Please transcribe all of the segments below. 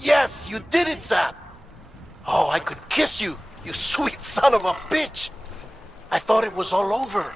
Yes, you did it, Zap! Oh, I could kiss you, you sweet son of a bitch! I thought it was all over.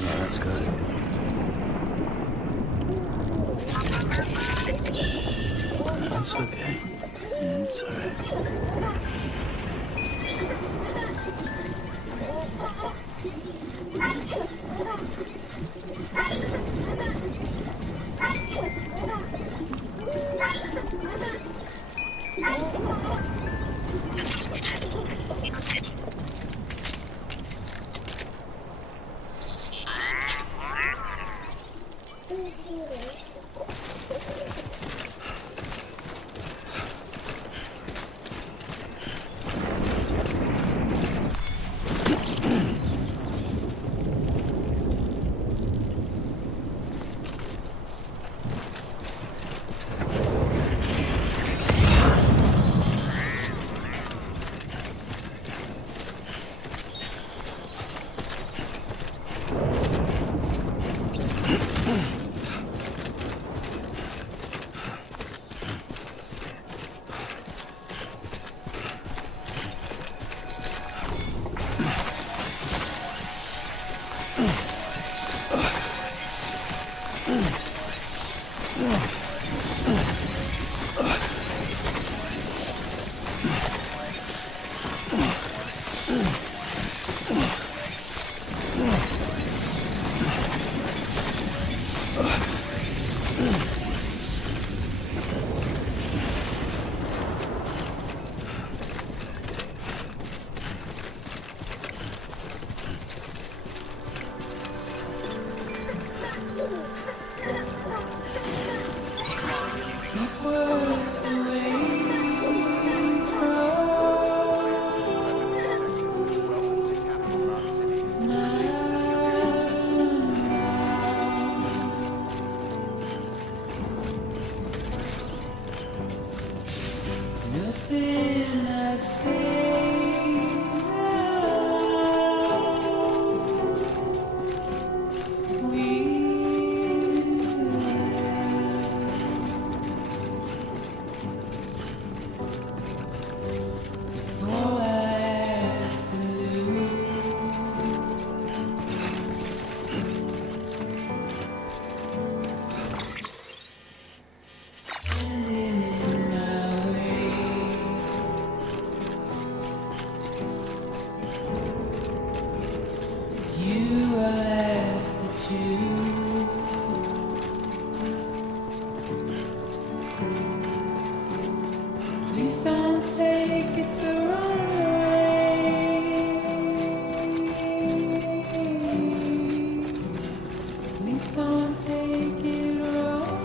Yeah, that's good. That's okay. It's alright. Nothing I say now. All I have to lose. You will have to choose. Please don't take it the wrong way. Please don't take it wrong.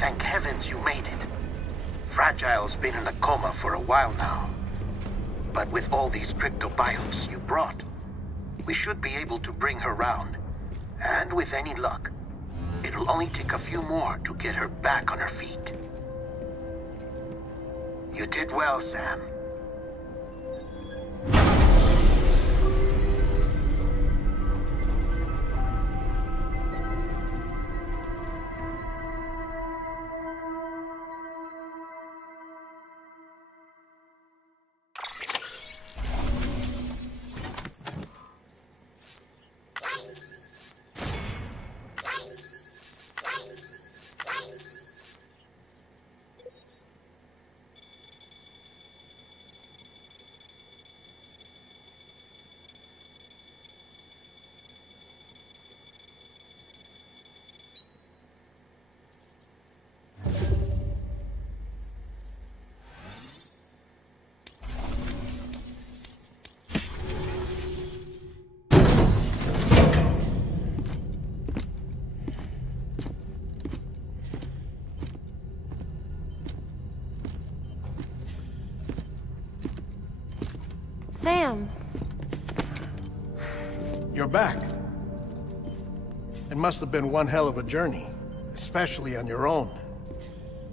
Thank heavens you made it. Fragile's been in a coma for a while now. But with all these cryptobiotes you brought, we should be able to bring her round. And with any luck, It'll only take a few more to get her back on her feet. You did well, Sam. Sam. You're back. It must have been one hell of a journey, especially on your own.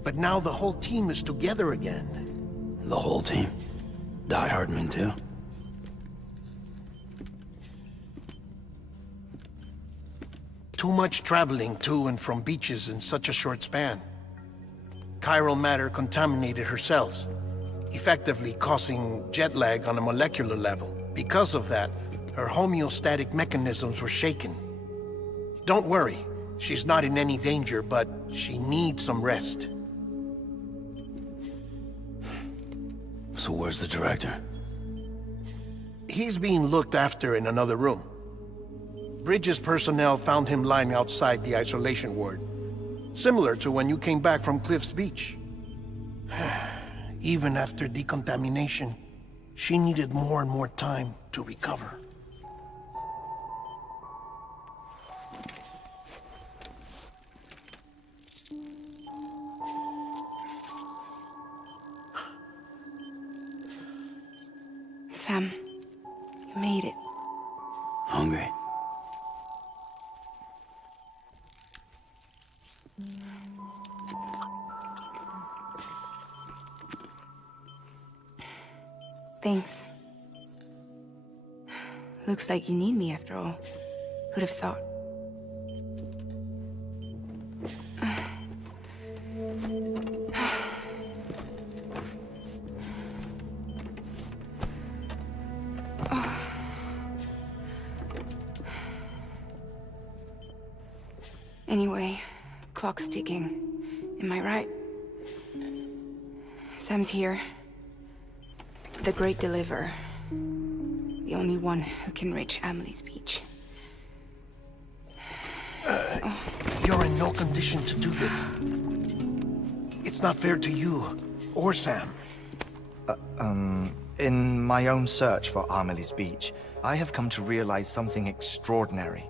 But now the whole team is together again. The whole team? Die Hardman too? Too much traveling to and from beaches in such a short span. Chiral matter contaminated her cells, effectively causing jet lag on a molecular level. Because of that, her homeostatic mechanisms were shaken. Don't worry, she's not in any danger, but she needs some rest. So where's the director? He's being looked after in another room. Bridges personnel found him lying outside the isolation ward, similar to when you came back from Cliff's Beach. Even after decontamination, she needed more and more time to recover. Sam, you made it. Hungry? Thanks. Looks like you need me after all. Who'd have thought? Anyway, clock's ticking. Am I right? Sam's here. The Great Deliverer. The only one who can reach Amelie's Beach. You're in no condition to do this. It's not fair to you, or Sam. In my own search for Amelie's Beach, I have come to realize something extraordinary.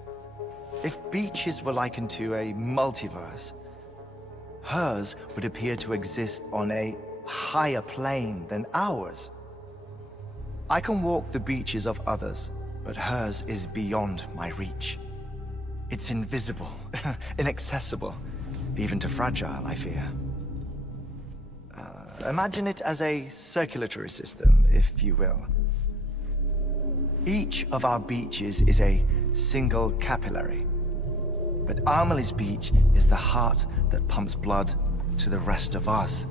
If beaches were likened to a multiverse, hers would appear to exist on a higher plane than ours. I can walk the beaches of others, but hers is beyond my reach. It's invisible, inaccessible, even to Fragile, I fear. Imagine it as a circulatory system, if you will. Each of our beaches is a single capillary, but Amelie's Beach is the heart that pumps blood to the rest of us.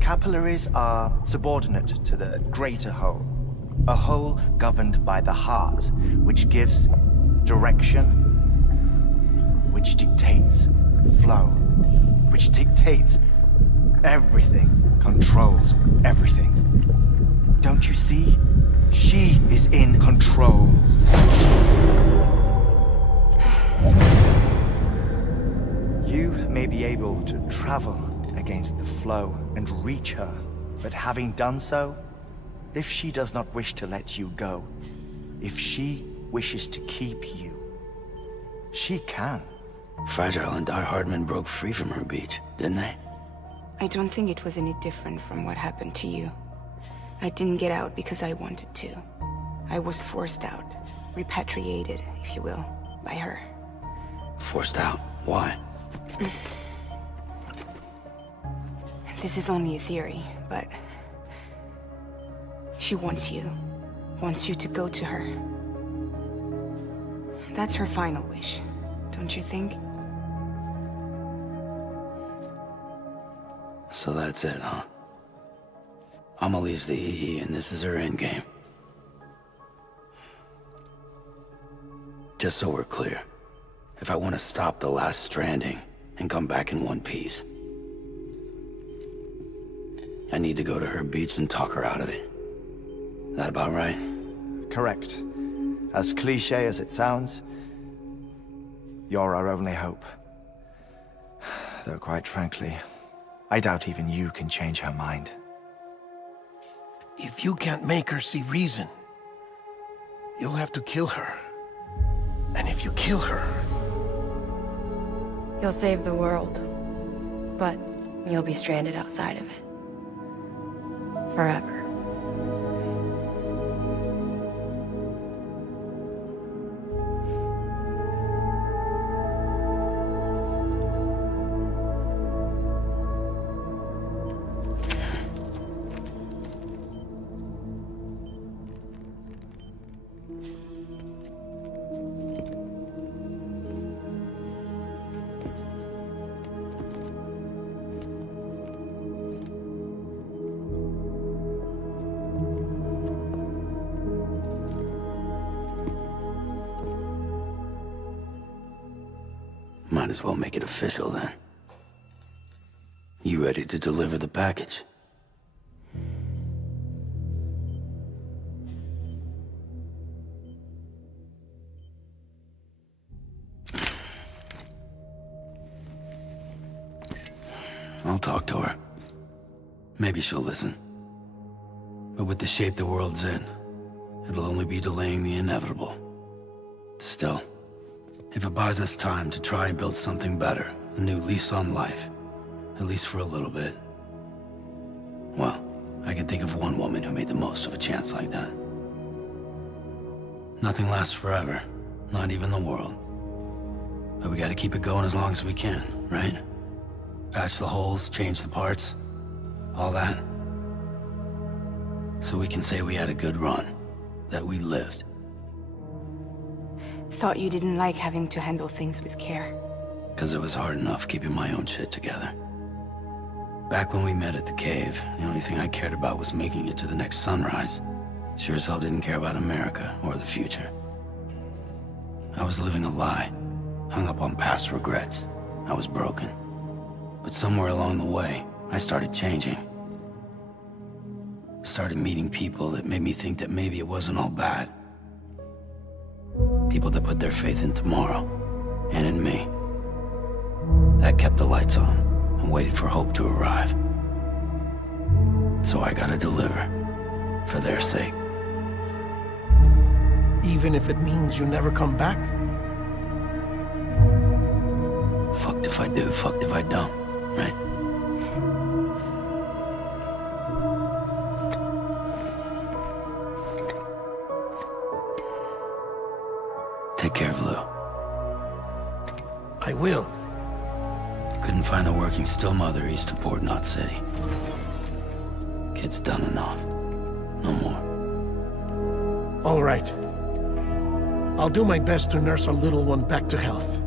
Capillaries are subordinate to the greater whole, a whole governed by the heart, which gives direction, which dictates flow, which dictates everything, controls everything. Don't you see? She is in control. You may be able to travel against the flow and reach her, but having done so, if she does not wish to let you go, if she wishes to keep you, she can. Fragile and Die Hardman broke free from her beach, didn't they? I don't think it was any different from what happened to you. I didn't get out because I wanted to. I was forced out, repatriated, if you will, by her. Forced out. Why? This is only a theory, but... she wants you. Wants you to go to her. That's her final wish, don't you think? So that's it, huh? Amelie's the EE, and this is her endgame. Just so we're clear, if I want to stop the last Stranding and come back in one piece, I need to go to her beach and talk her out of it. That about right? Correct. As cliche as it sounds, you're our only hope. Though quite frankly, I doubt even you can change her mind. If you can't make her see reason, you'll have to kill her. And if you kill her... You'll save the world, but you'll be stranded outside of it. Forever. Might as well make it official then. You ready to deliver the package? I'll talk to her. Maybe she'll listen. But with the shape the world's in, it'll only be delaying the inevitable. Still, if it buys us time to try and build something better, a new lease on life, at least for a little bit, well, I can think of one woman who made the most of a chance like that. Nothing lasts forever, not even the world. But we gotta keep it going as long as we can, right? Patch the holes, change the parts, all that. So we can say we had a good run, that we lived. Thought you didn't like having to handle things with care. 'Cause it was hard enough keeping my own shit together. Back when we met at the cave, the only thing I cared about was making it to the next sunrise. Sure as hell didn't care about America or the future. I was living a lie, hung up on past regrets. I was broken. But somewhere along the way, I started changing. Started meeting people that made me think that maybe it wasn't all bad. People that put their faith in tomorrow, and in me. That kept the lights on, and waited for hope to arrive. So I gotta deliver, for their sake. Even if it means you never come back? Fucked if I do, fucked if I don't, right? Take care of Lou. I will. Couldn't find a working still mother east of Port Knot City. Kid's done enough. No more. All right. I'll do my best to nurse our little one back to health.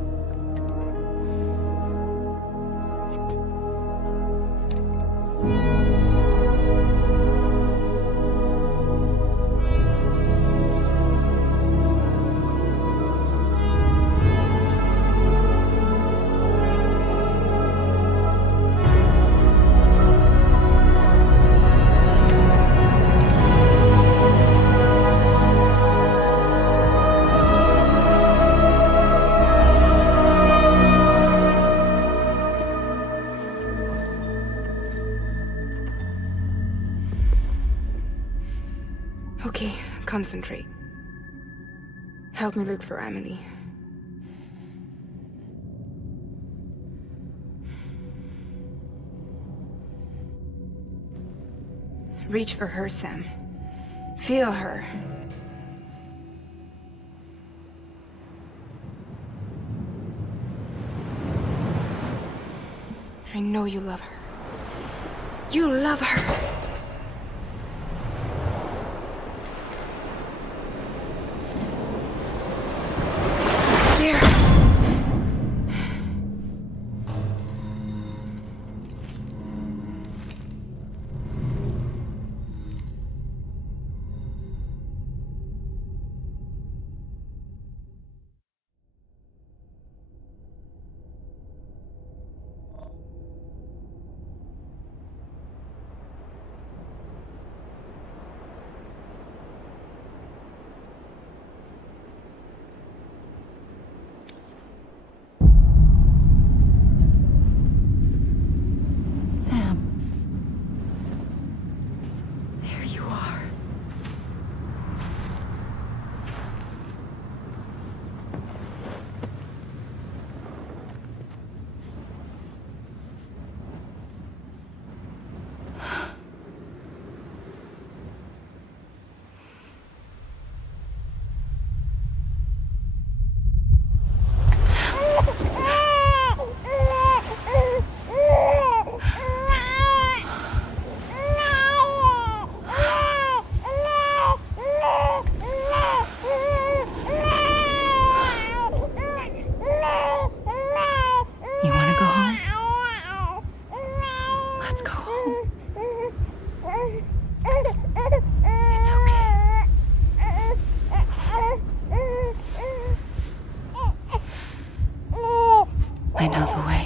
Okay, concentrate. Help me look for Emily. Reach for her, Sam. Feel her. I know you love her. You love her. There. Sam. There you are. You want to go home? Let's go home. It's okay. I know the way.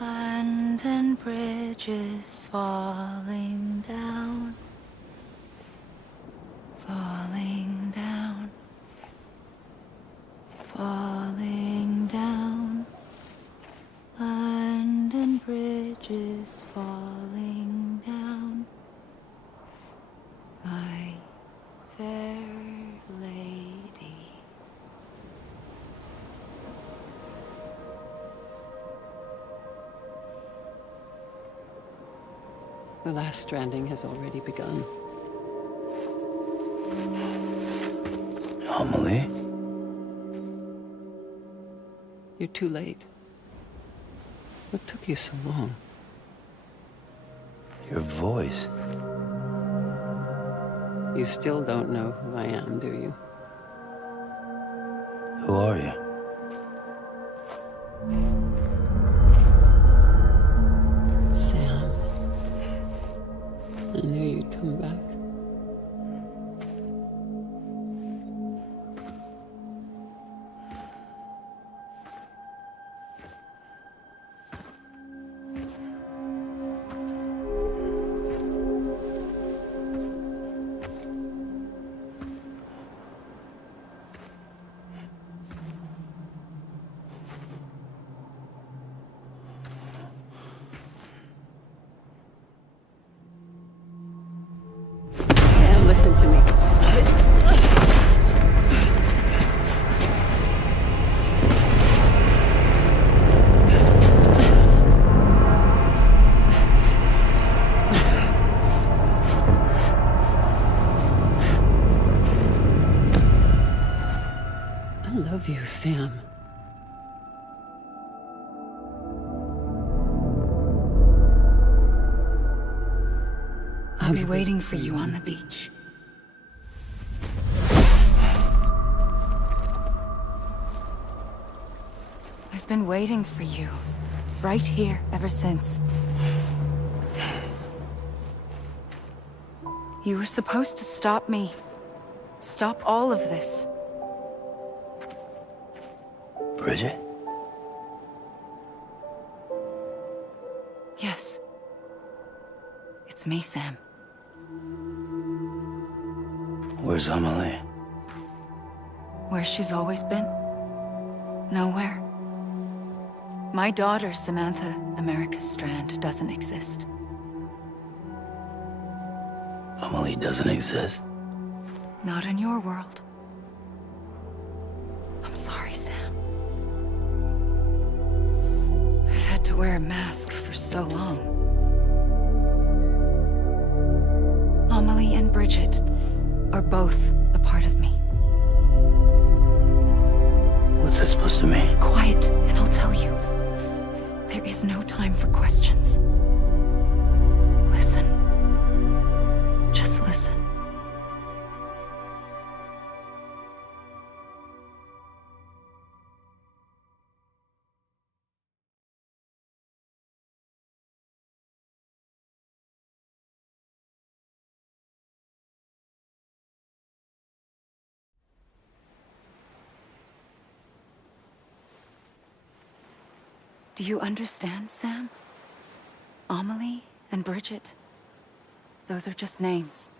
London Bridge is falling down, falling down, falling down. London Bridge is falling down, my fair lady. The last stranding has already begun. Amelie? You're too late. What took you so long? Your voice. You still don't know who I am, do you? Who are you? Sam. Listen to me. I love you, Sam. I'll be waiting for you on the beach. I've been waiting for you, right here, ever since. You were supposed to stop me. Stop all of this. Bridget? Yes. It's me, Sam. Where's Amelie? Where she's always been? Nowhere. My daughter, Samantha America Strand, doesn't exist. Amelie doesn't exist. Not in your world. I'm sorry, Sam. I've had to wear a mask for so long. Amelie and Bridget are both a part of me. What's that supposed to mean? Quiet, and I'll tell you. There is no time for questions. Listen. Just listen. Do you understand, Sam? Amelie and Bridget, those are just names.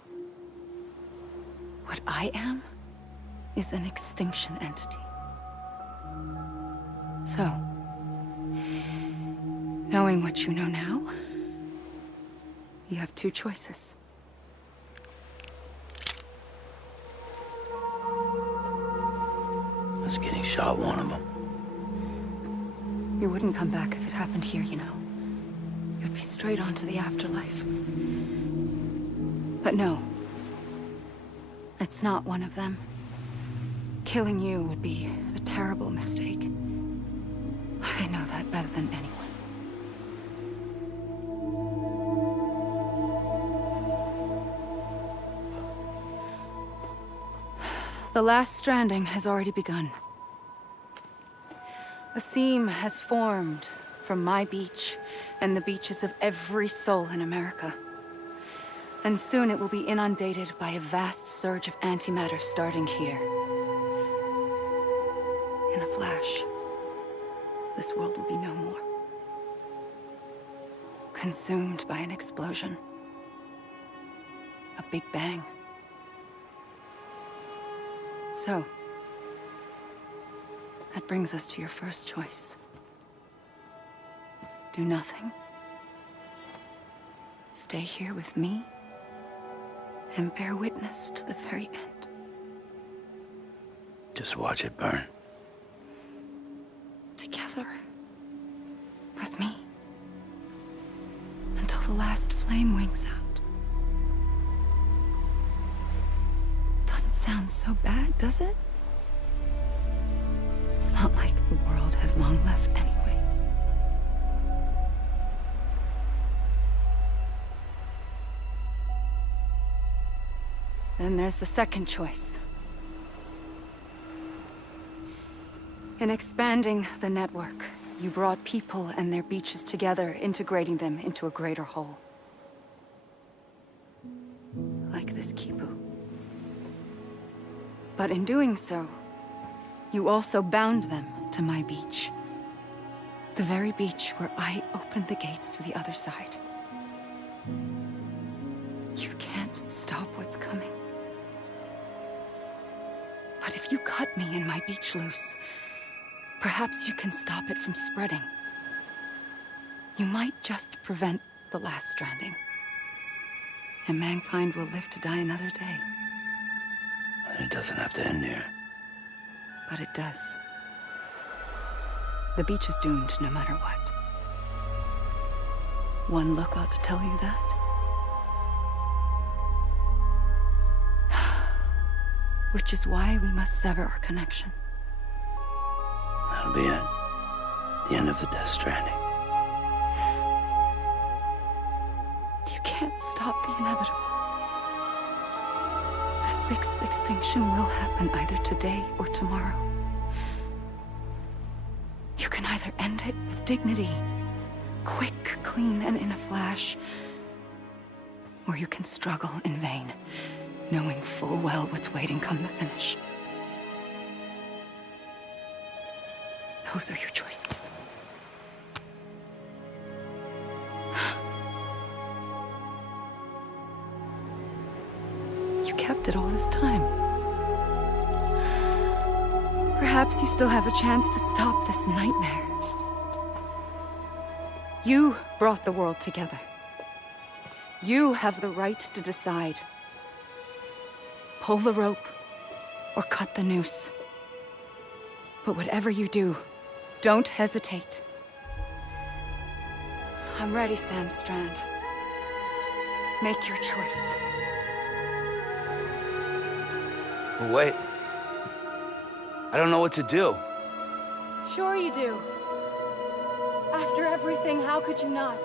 What I am is an extinction entity. So, knowing what you know now, you have two choices. Was getting shot one of them. You wouldn't come back if it happened here, you know. You'd be straight on to the afterlife. But no. It's not one of them. Killing you would be a terrible mistake. I know that better than anyone. The last stranding has already begun. A seam has formed from my beach and the beaches of every soul in America. And soon it will be inundated by a vast surge of antimatter starting here. In a flash, this world will be no more. Consumed by an explosion. A big bang. So, that brings us to your first choice. Do nothing. Stay here with me and bear witness to the very end. Just watch it burn. Together. With me. Until the last flame winks out. Doesn't sound so bad, does it? It's not like the world has long left anyway. Then there's the second choice. In expanding the network, you brought people and their beaches together, integrating them into a greater whole. Like this Kipu. But in doing so, you also bound them to my beach. The very beach where I opened the gates to the other side. You can't stop what's coming. But if you cut me and my beach loose, perhaps you can stop it from spreading. You might just prevent the last stranding. and mankind will live to die another day. And it doesn't have to end here. But it does. The beach is doomed no matter what. One look ought to tell you that. Which is why we must sever our connection. That'll be it. The end of the Death Stranding. You can't stop the inevitable. The sixth extinction will happen either today or tomorrow. You can either end it with dignity, quick, clean, and in a flash, or you can struggle in vain, knowing full well what's waiting come the finish. Those are your choices. You kept it all this time. Perhaps you still have a chance to stop this nightmare. You brought the world together. You have the right to decide. Pull the rope or cut the noose. But whatever you do, don't hesitate. I'm ready, Sam Strand. Make your choice. But wait. I don't know what to do. Sure you do. After everything, how could you not?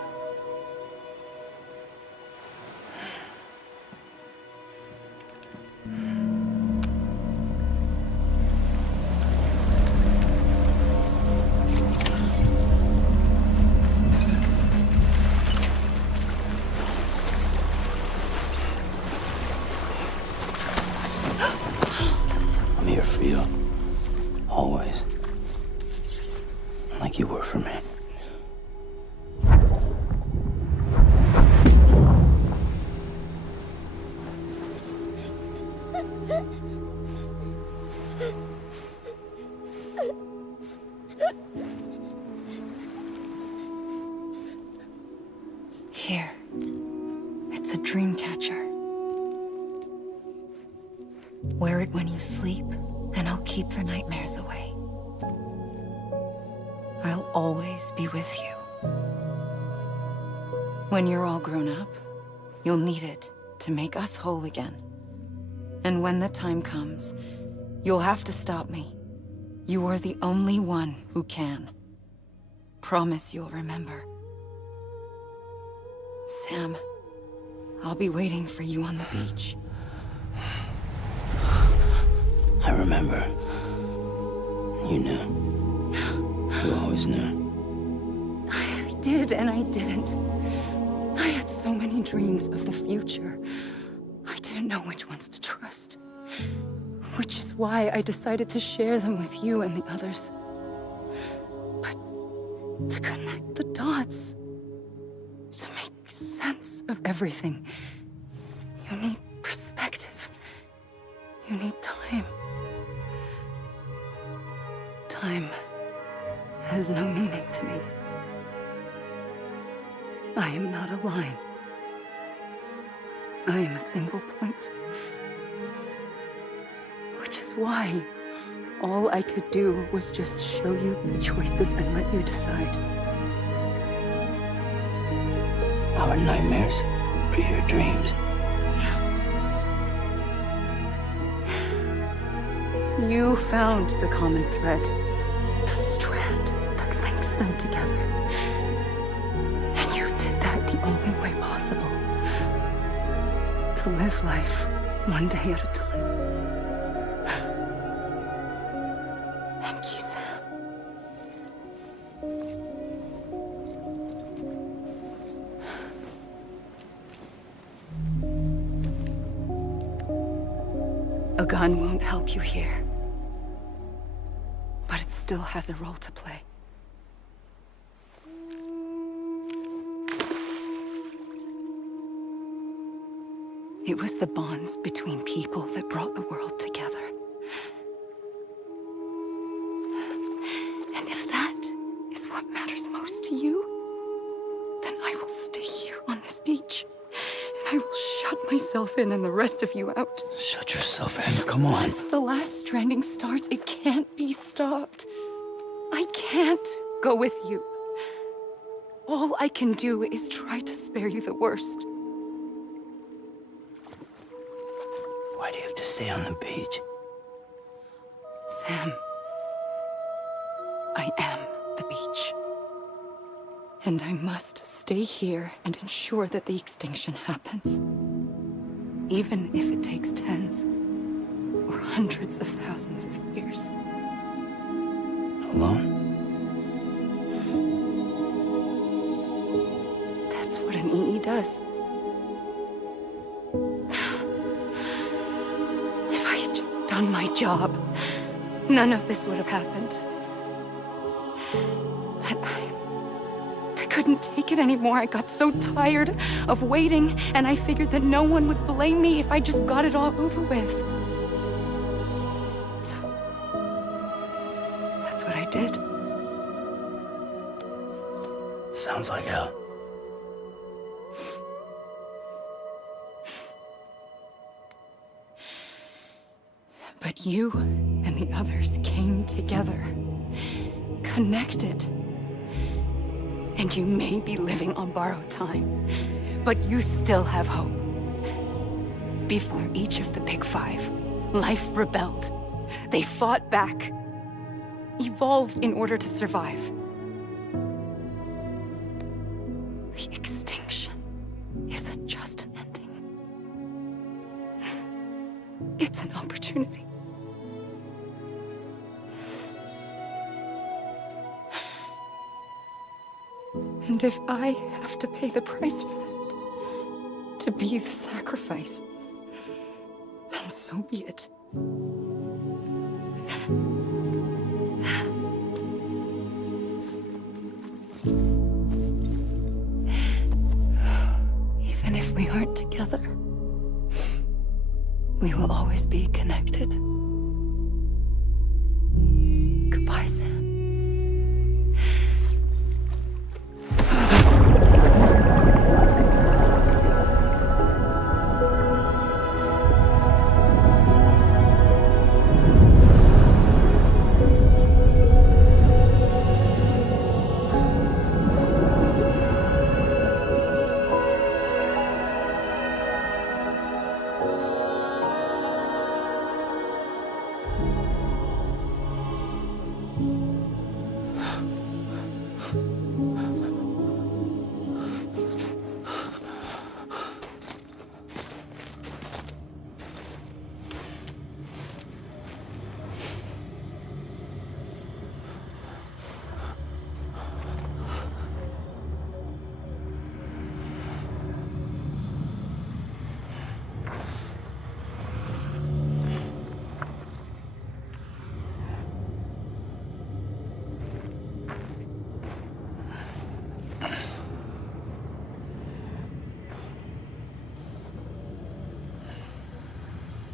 I'm here for you. Always. Like you were for me. Here. It's a dream catcher. Wear it when you sleep, and I'll keep the nightmares away. I'll always be with you. When you're all grown up, you'll need it to make us whole again. And when the time comes, you'll have to stop me. You are the only one who can. Promise you'll remember. Sam, I'll be waiting for you on the beach. I remember. You knew. You always knew. I did and I didn't. I had so many dreams of the future. I didn't know which ones to trust. Which is why I decided to share them with you and the others. But to connect the dots, to make sense of everything, you need perspective. You need time. Time has no meaning to me. I am not a line. I am a single point. Which is why all I could do was just show you the choices and let you decide. Our nightmares are your dreams. You found the common thread, the strand that links them together. And you did that the only way possible. To live life one day at a time. Thank you, Sam. A gun won't help you here. But it still has a role to play. It was the bonds between people that brought the world together. And if that is what matters most to you, then I will stay here on this beach, and I will shut myself in and the rest of you out. Shut yourself in. Come on. Once the last stranding starts, it can't be stopped. I can't go with you. All I can do is try to spare you the worst. Why do you have to stay on the beach? Sam, I am the beach. And I must stay here and ensure that the extinction happens. Even if it takes tens or hundreds of thousands of years. Alone? That's what an EE does. If I had just done my job, none of this would have happened. But I couldn't take it anymore. I got so tired of waiting, and I figured that no one would blame me if I just got it all over with. So, that's what I did. Sounds like hell. But you and the others came together, connected. And you may be living on borrowed time, but you still have hope. Before each of the Big Five, life rebelled. They fought back, evolved in order to survive. The extinction isn't just an ending. It's an opportunity. And if I have to pay the price for that, to be the sacrifice, then so be it. Even if we aren't together, we will always be connected. Goodbye, Sam.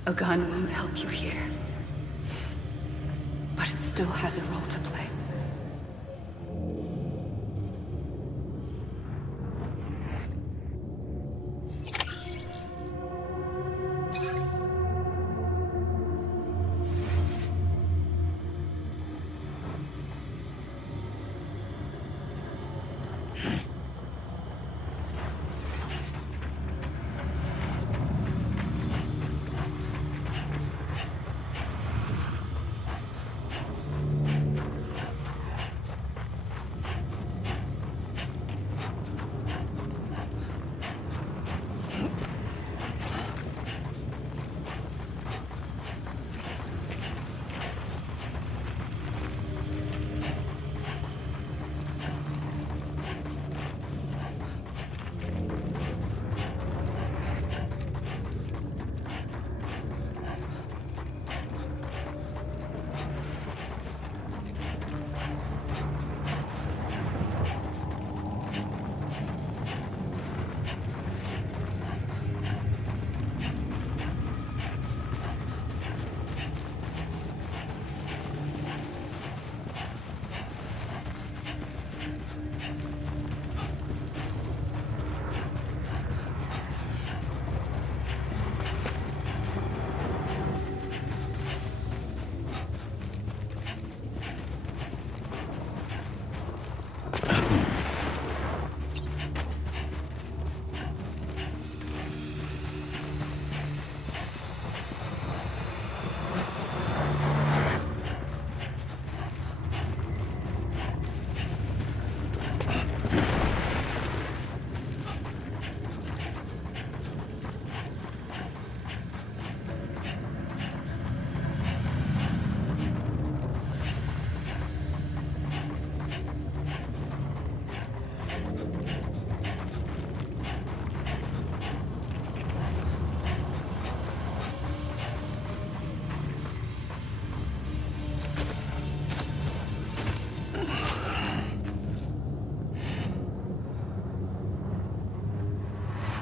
A gun won't help you here, but it still has a role to play.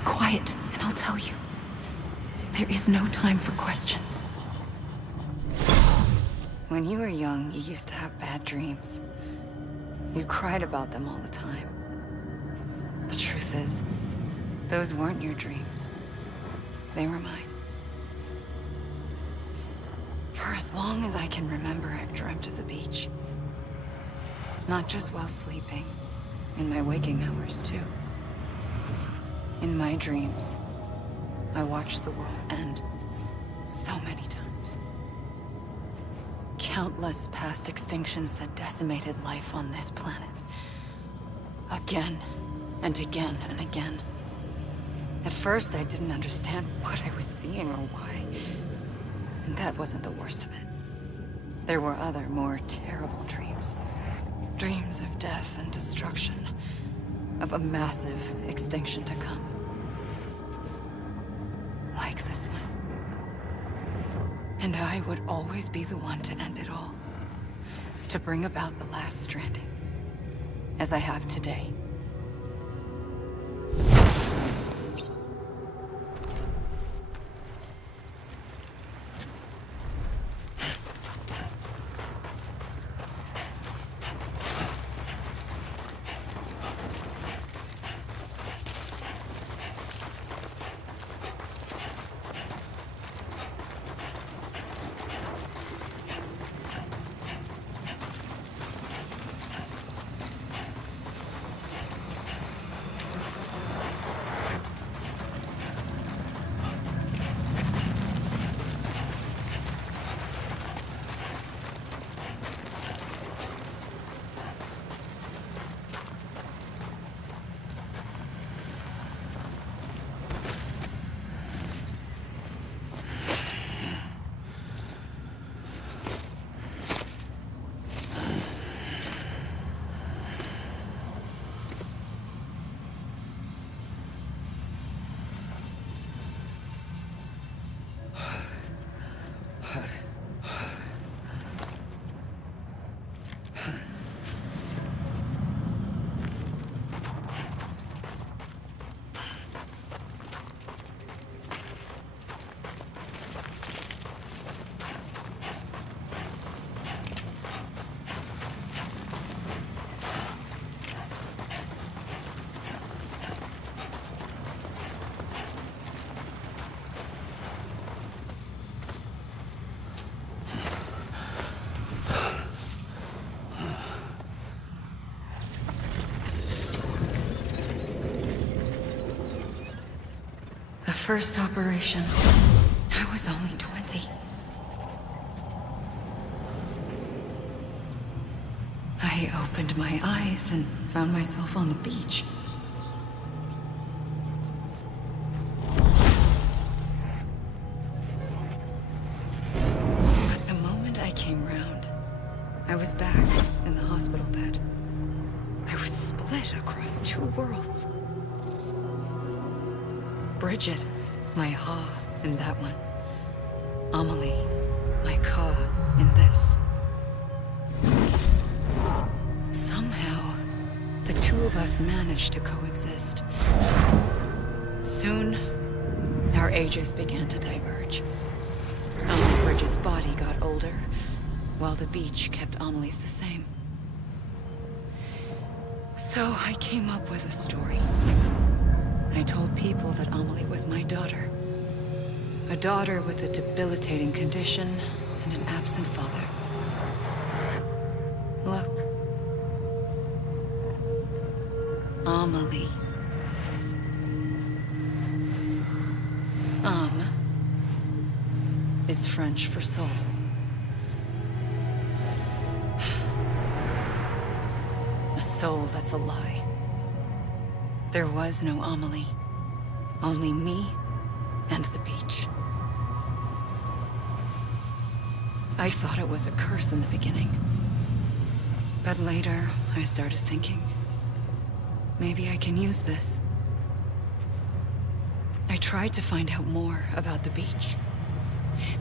quiet, and I'll tell you. There is no time for questions. When you were young, you used to have bad dreams. You cried about them all the time. The truth is, those weren't your dreams. They were mine. For as long as I can remember, I've dreamt of the beach. Not just while sleeping, in my waking hours too. In my dreams, I watched the world end so many times. Countless past extinctions that decimated life on this planet. Again and again and again. At first, I didn't understand what I was seeing or why. And that wasn't the worst of it. There were other, more terrible dreams. Dreams of death and destruction. Of a massive extinction to come. Like this one. And I would always be the one to end it all. To bring about the last stranding. As I have today. The first operation, I was only 20. I opened my eyes and found myself on the beach. But the moment I came round, I was back in the hospital bed. I was split across two worlds. Bridget, my Ha in that one. Amelie, my Ka in this. Somehow, the two of us managed to coexist. Soon, our ages began to diverge. Bridget's body got older, while the beach kept Amelie's the same. So I came up with a story. I told people that Amelie was my daughter. A daughter with a debilitating condition and an absent father. Look. Amelie. Âme is French for soul. A soul that's a lie. There was no Amelie. Only me and the beach. I thought it was a curse in the beginning. But later, I started thinking, maybe I can use this. I tried to find out more about the beach.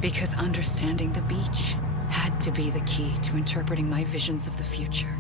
Because understanding the beach had to be the key to interpreting my visions of the future.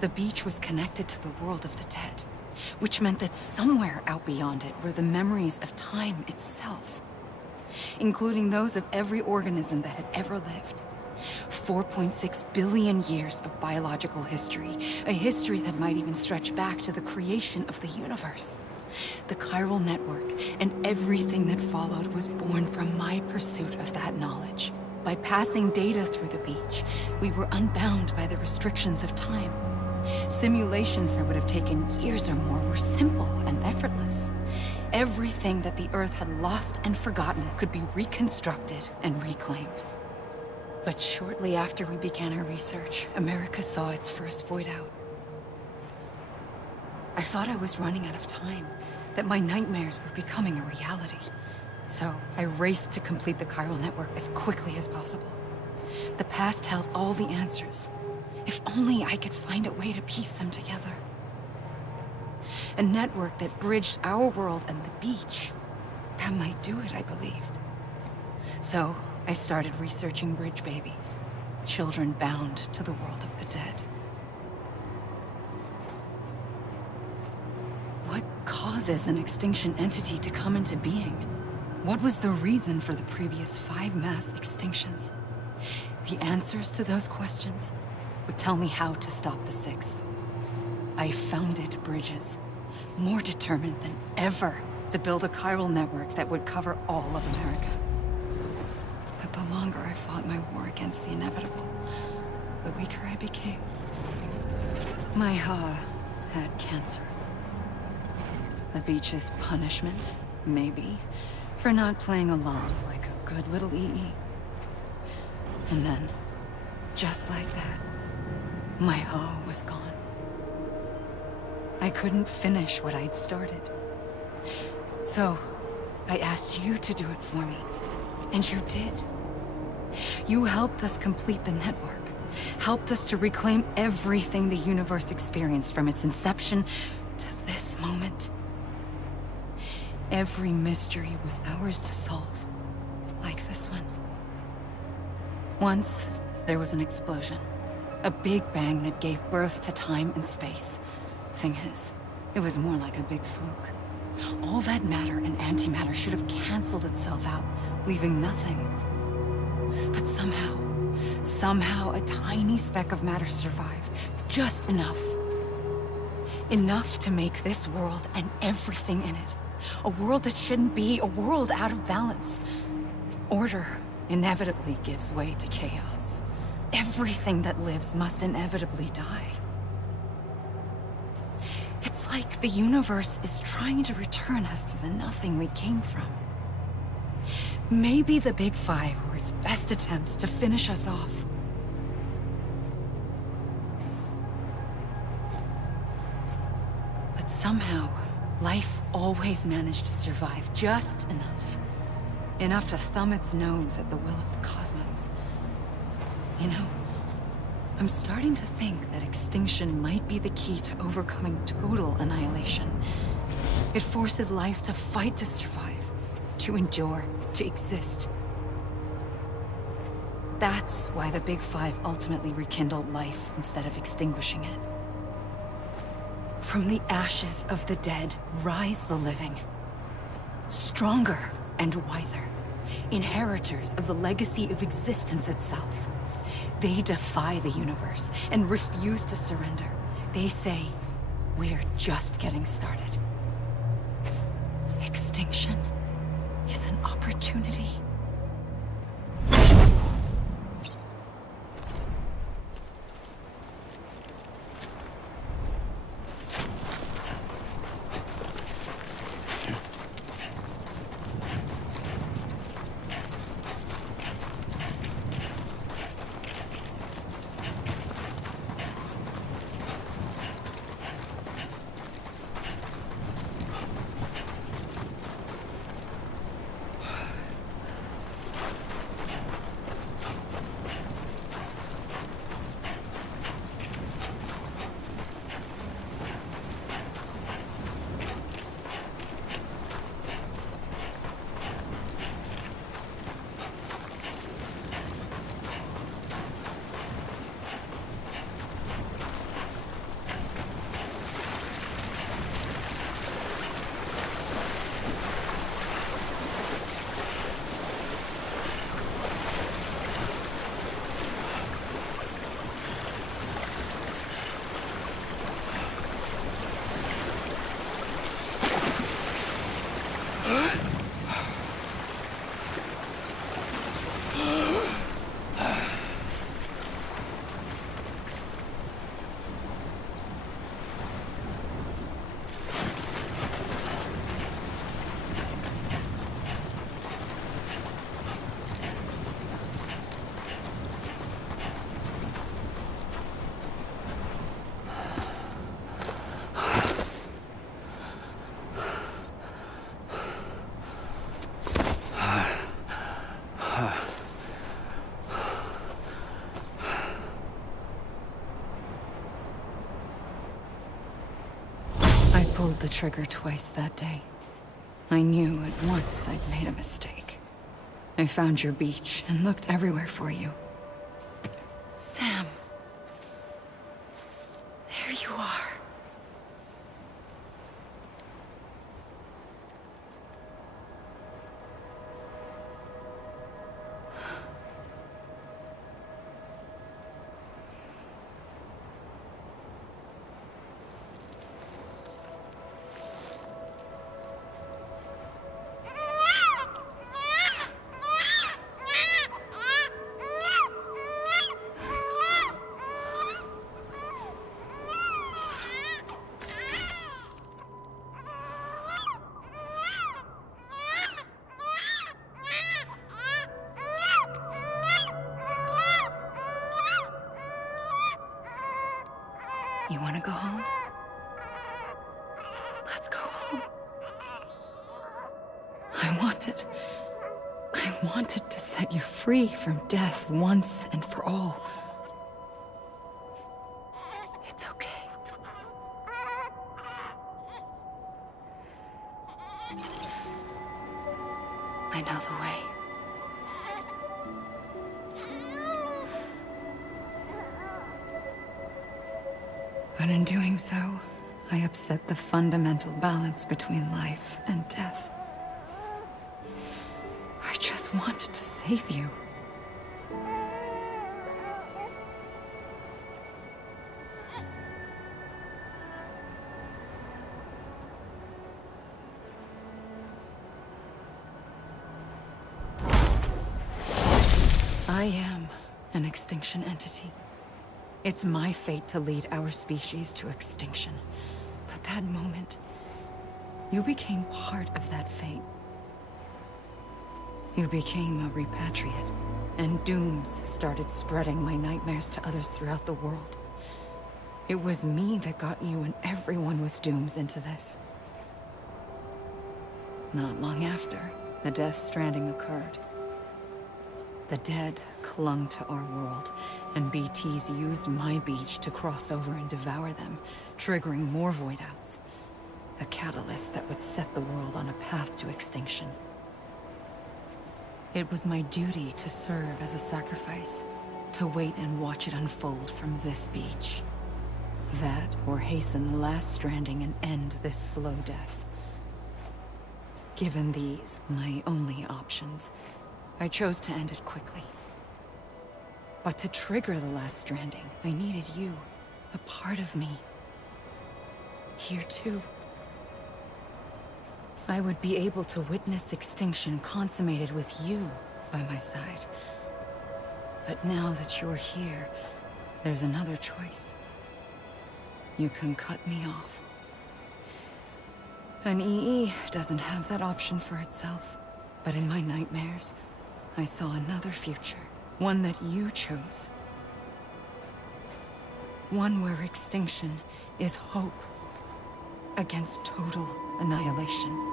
the beach was connected to the world of the dead, which meant that somewhere out beyond it were the memories of time itself, including those of every organism that had ever lived. 4.6 billion years of biological history, a history that might even stretch back to the creation of the universe. The chiral network and everything that followed was born from my pursuit of that knowledge. By passing data through the beach, we were unbound by the restrictions of time. Simulations that would have taken years or more were simple and effortless. Everything that the Earth had lost and forgotten could be reconstructed and reclaimed. But shortly after we began our research, America saw its first void out. I thought I was running out of time, that my nightmares were becoming a reality. So I raced to complete the chiral network as quickly as possible. The past held all the answers. If only I could find a way to piece them together. A network that bridged our world and the beach. That might do it, I believed. So I started researching bridge babies, children bound to the world of the dead. What causes an extinction entity to come into being? What was the reason for the previous 5 mass extinctions? The answers to those questions would tell me how to stop the 6th. I founded bridges, more determined than ever to build a chiral network that would cover all of America. But the longer I fought my war against the inevitable, the weaker I became. My Ha had cancer. The beach's punishment, maybe, for not playing along like a good little EE. And then, just like that, my Ha was gone. I couldn't finish what I'd started. So, I asked you to do it for me, and you did. You helped us complete the network, helped us to reclaim everything the universe experienced from its inception to this moment. Every mystery was ours to solve, like this one. Once, there was an explosion. A big bang that gave birth to time and space. Thing is, it was more like a big fluke. All that matter and antimatter should have canceled itself out, leaving nothing. But somehow a tiny speck of matter survived. Just enough. Enough to make this world and everything in it. A world that shouldn't be, a world out of balance. Order inevitably gives way to chaos. Everything that lives must inevitably die. It's like the universe is trying to return us to the nothing we came from. Maybe the Big Five were its best attempts to finish us off. But somehow, life always managed to survive just enough. Enough to thumb its nose at the will of the cosmos. You know, I'm starting to think that extinction might be the key to overcoming total annihilation. It forces life to fight to survive, to endure, to exist. That's why the Big Five ultimately rekindled life instead of extinguishing it. From the ashes of the dead rise the living. Stronger and wiser. Inheritors of the legacy of existence itself. They defy the universe and refuse to surrender. They say, we're just getting started. Extinction is an opportunity. pulled the trigger twice that day. I knew at once I'd made a mistake. I found your beach and looked everywhere for you. Sam. There you are. You want to go home? Let's go home. I wanted to set you free from death once and for all. It's okay. I know the way. But in doing so, I upset the fundamental balance between life and death. I just wanted to save you. I am an extinction entity. It's my fate to lead our species to extinction. But that moment, you became part of that fate. You became a repatriate, and dooms started spreading my nightmares to others throughout the world. It was me that got you and everyone with dooms into this. Not long after, the Death Stranding occurred. The dead clung to our world, and BTs used my beach to cross over and devour them, triggering more void-outs. A catalyst that would set the world on a path to extinction. It was my duty to serve as a sacrifice, to wait and watch it unfold from this beach. That, or hasten the last stranding and end this slow death. Given these, my only options, I chose to end it quickly. But to trigger the last stranding, I needed you, a part of me. Here too. I would be able to witness extinction consummated with you by my side. But now that you're here, there's another choice. You can cut me off. An EE doesn't have that option for itself. But in my nightmares, I saw another future. One that you chose. One where extinction is hope against total annihilation.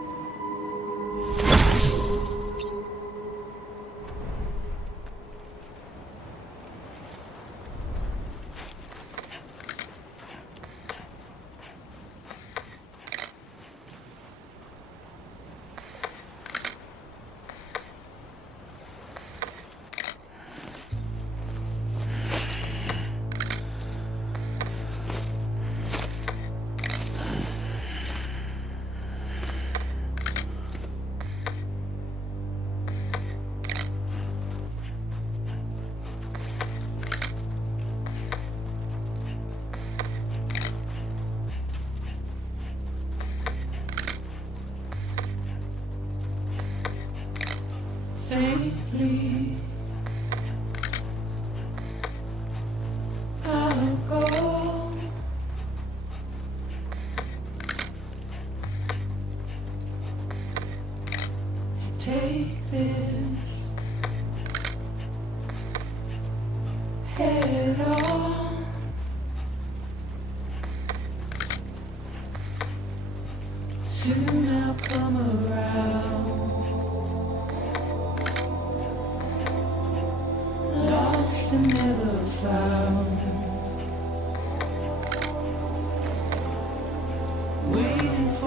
Safely, I'll go. To take this head on. Soon I'll come around. Lost and never found, waiting for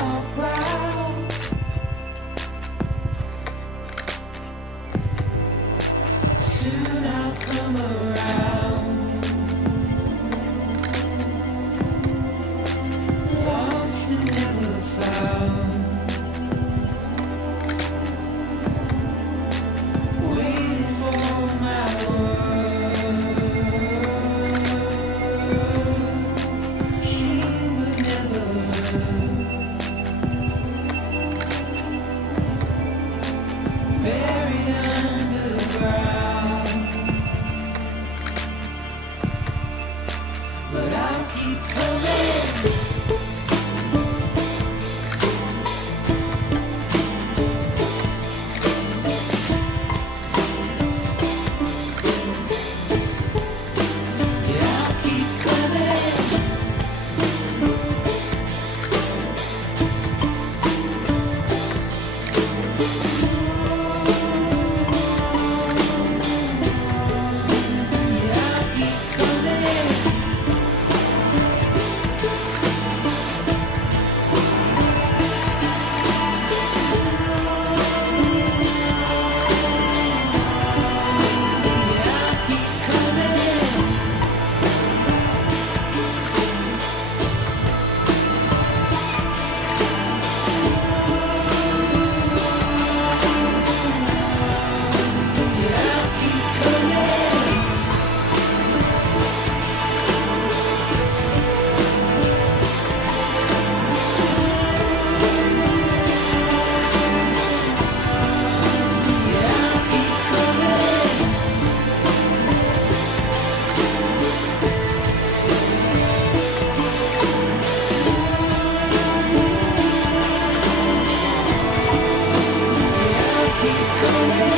are proud. Soon I'll come around. Lost and never found. Waiting for my world. Seen but never heard. Buried underground. But I'll keep coming. Yeah, I'll keep coming. Yeah, I'll keep coming. Yeah, I'll keep coming. Yeah, I'll keep coming. Yeah, I'll keep coming. Yeah, I'll keep coming. Yeah, I'll keep coming. Yeah, I'll keep coming.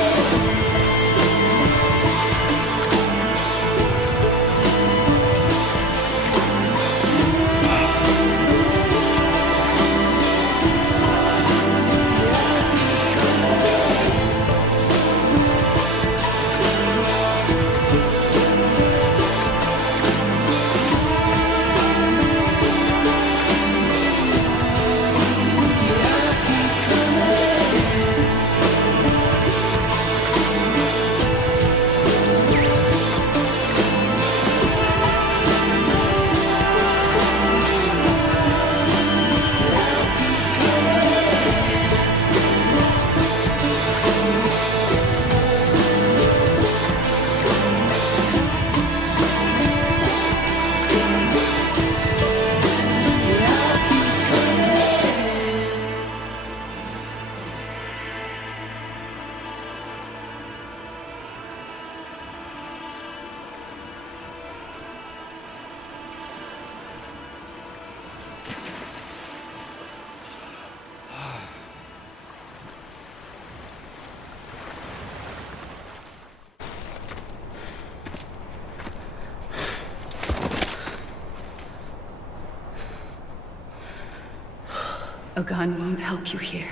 A gun won't help you here.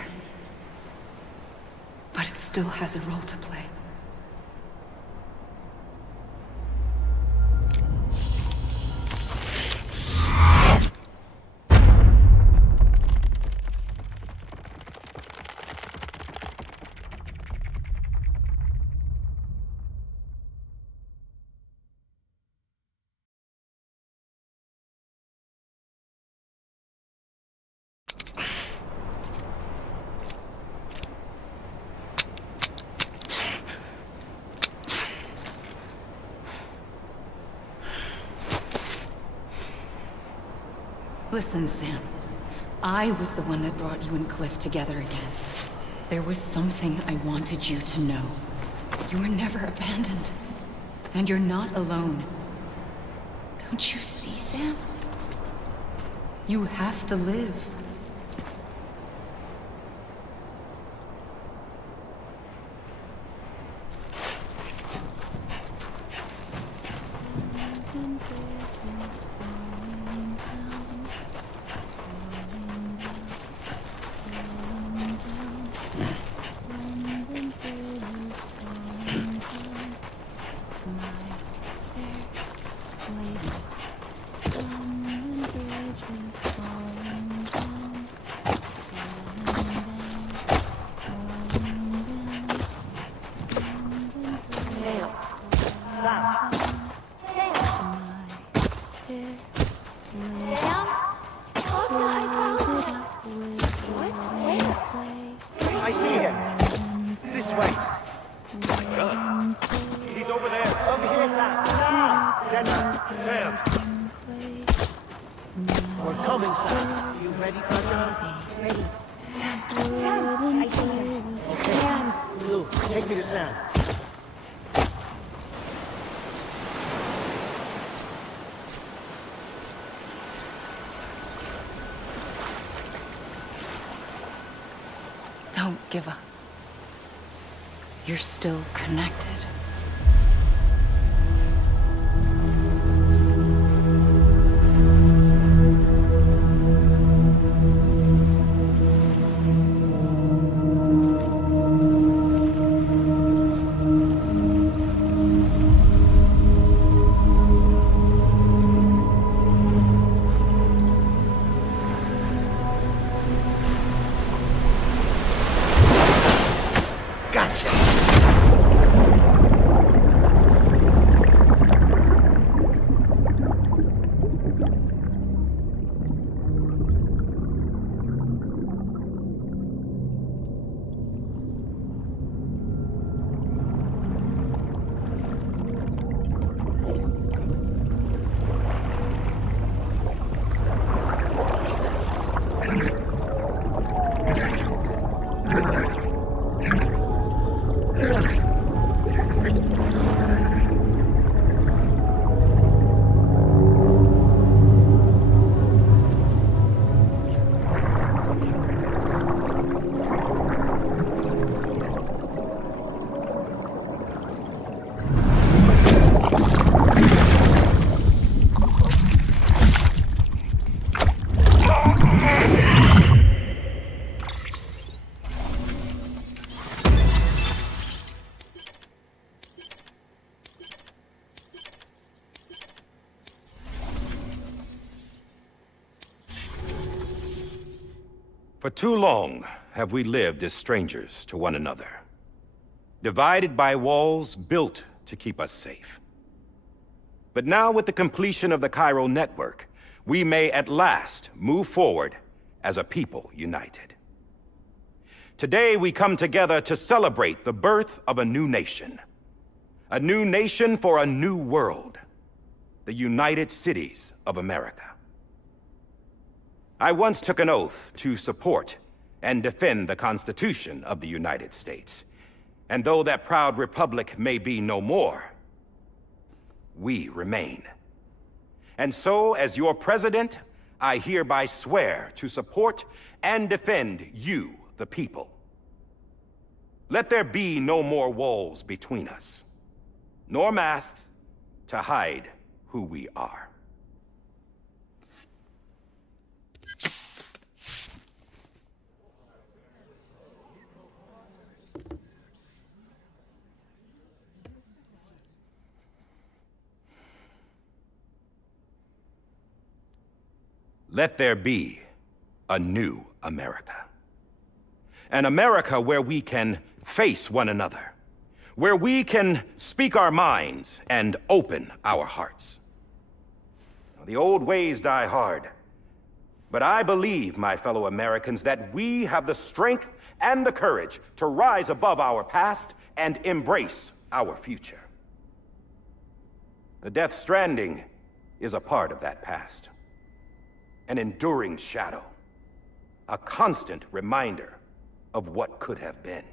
But it still has a role to play. Listen, Sam. I was the one that brought you and Cliff together again. There was something I wanted you to know. You were never abandoned. And you're not alone. Don't you see, Sam? You have to live. London Bridge is falling down. We're coming, Sam. You ready, Fragile? Ready. Sam, I see him. Sam. Blue, take me to Sam. Don't give up. You're still connected. For too long have we lived as strangers to one another, divided by walls built to keep us safe. But now, with the completion of the chiral network, we may at last move forward as a people united. Today we come together to celebrate the birth of a new nation for a new world, the United Cities of America. I once took an oath to support and defend the Constitution of the United States. And though that proud republic may be no more, we remain. And so, as your president, I hereby swear to support and defend you, the people. Let there be no more walls between us, nor masks to hide who we are. Let there be a new America. An America where we can face one another, where we can speak our minds and open our hearts. The old ways die hard, but I believe, my fellow Americans, that we have the strength and the courage to rise above our past and embrace our future. The Death Stranding is a part of that past. An enduring shadow, a constant reminder of what could have been.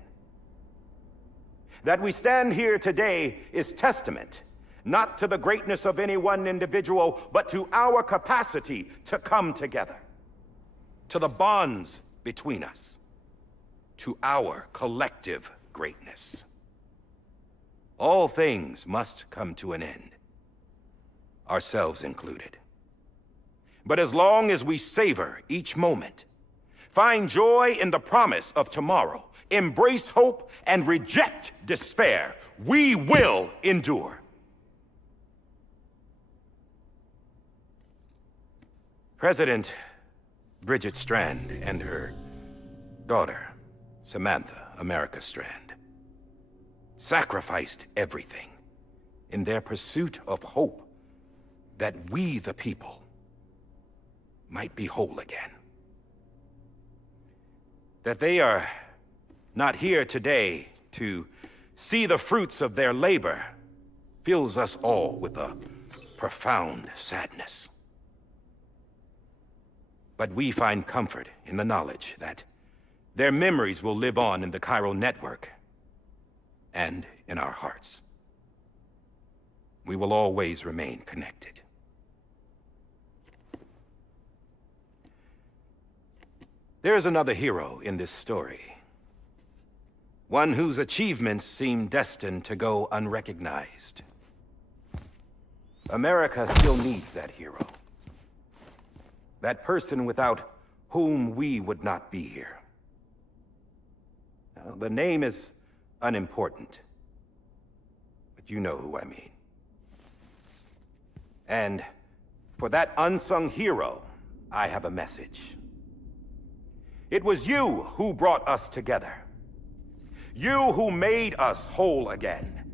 That we stand here today is testament, not to the greatness of any one individual, but to our capacity to come together, to the bonds between us, to our collective greatness. All things must come to an end, ourselves included. But as long as we savor each moment, find joy in the promise of tomorrow, embrace hope, and reject despair, we will endure. President Bridget Strand and her daughter, Samantha America Strand, sacrificed everything in their pursuit of hope that we, the people, might be whole again. That they are not here today to see the fruits of their labor fills us all with a profound sadness. But we find comfort in the knowledge that their memories will live on in the chiral network and in our hearts. We will always remain connected. There's another hero in this story. One whose achievements seem destined to go unrecognized. America still needs that hero. That person without whom we would not be here. Now, the name is unimportant, but you know who I mean. And for that unsung hero, I have a message. It was you who brought us together. You who made us whole again.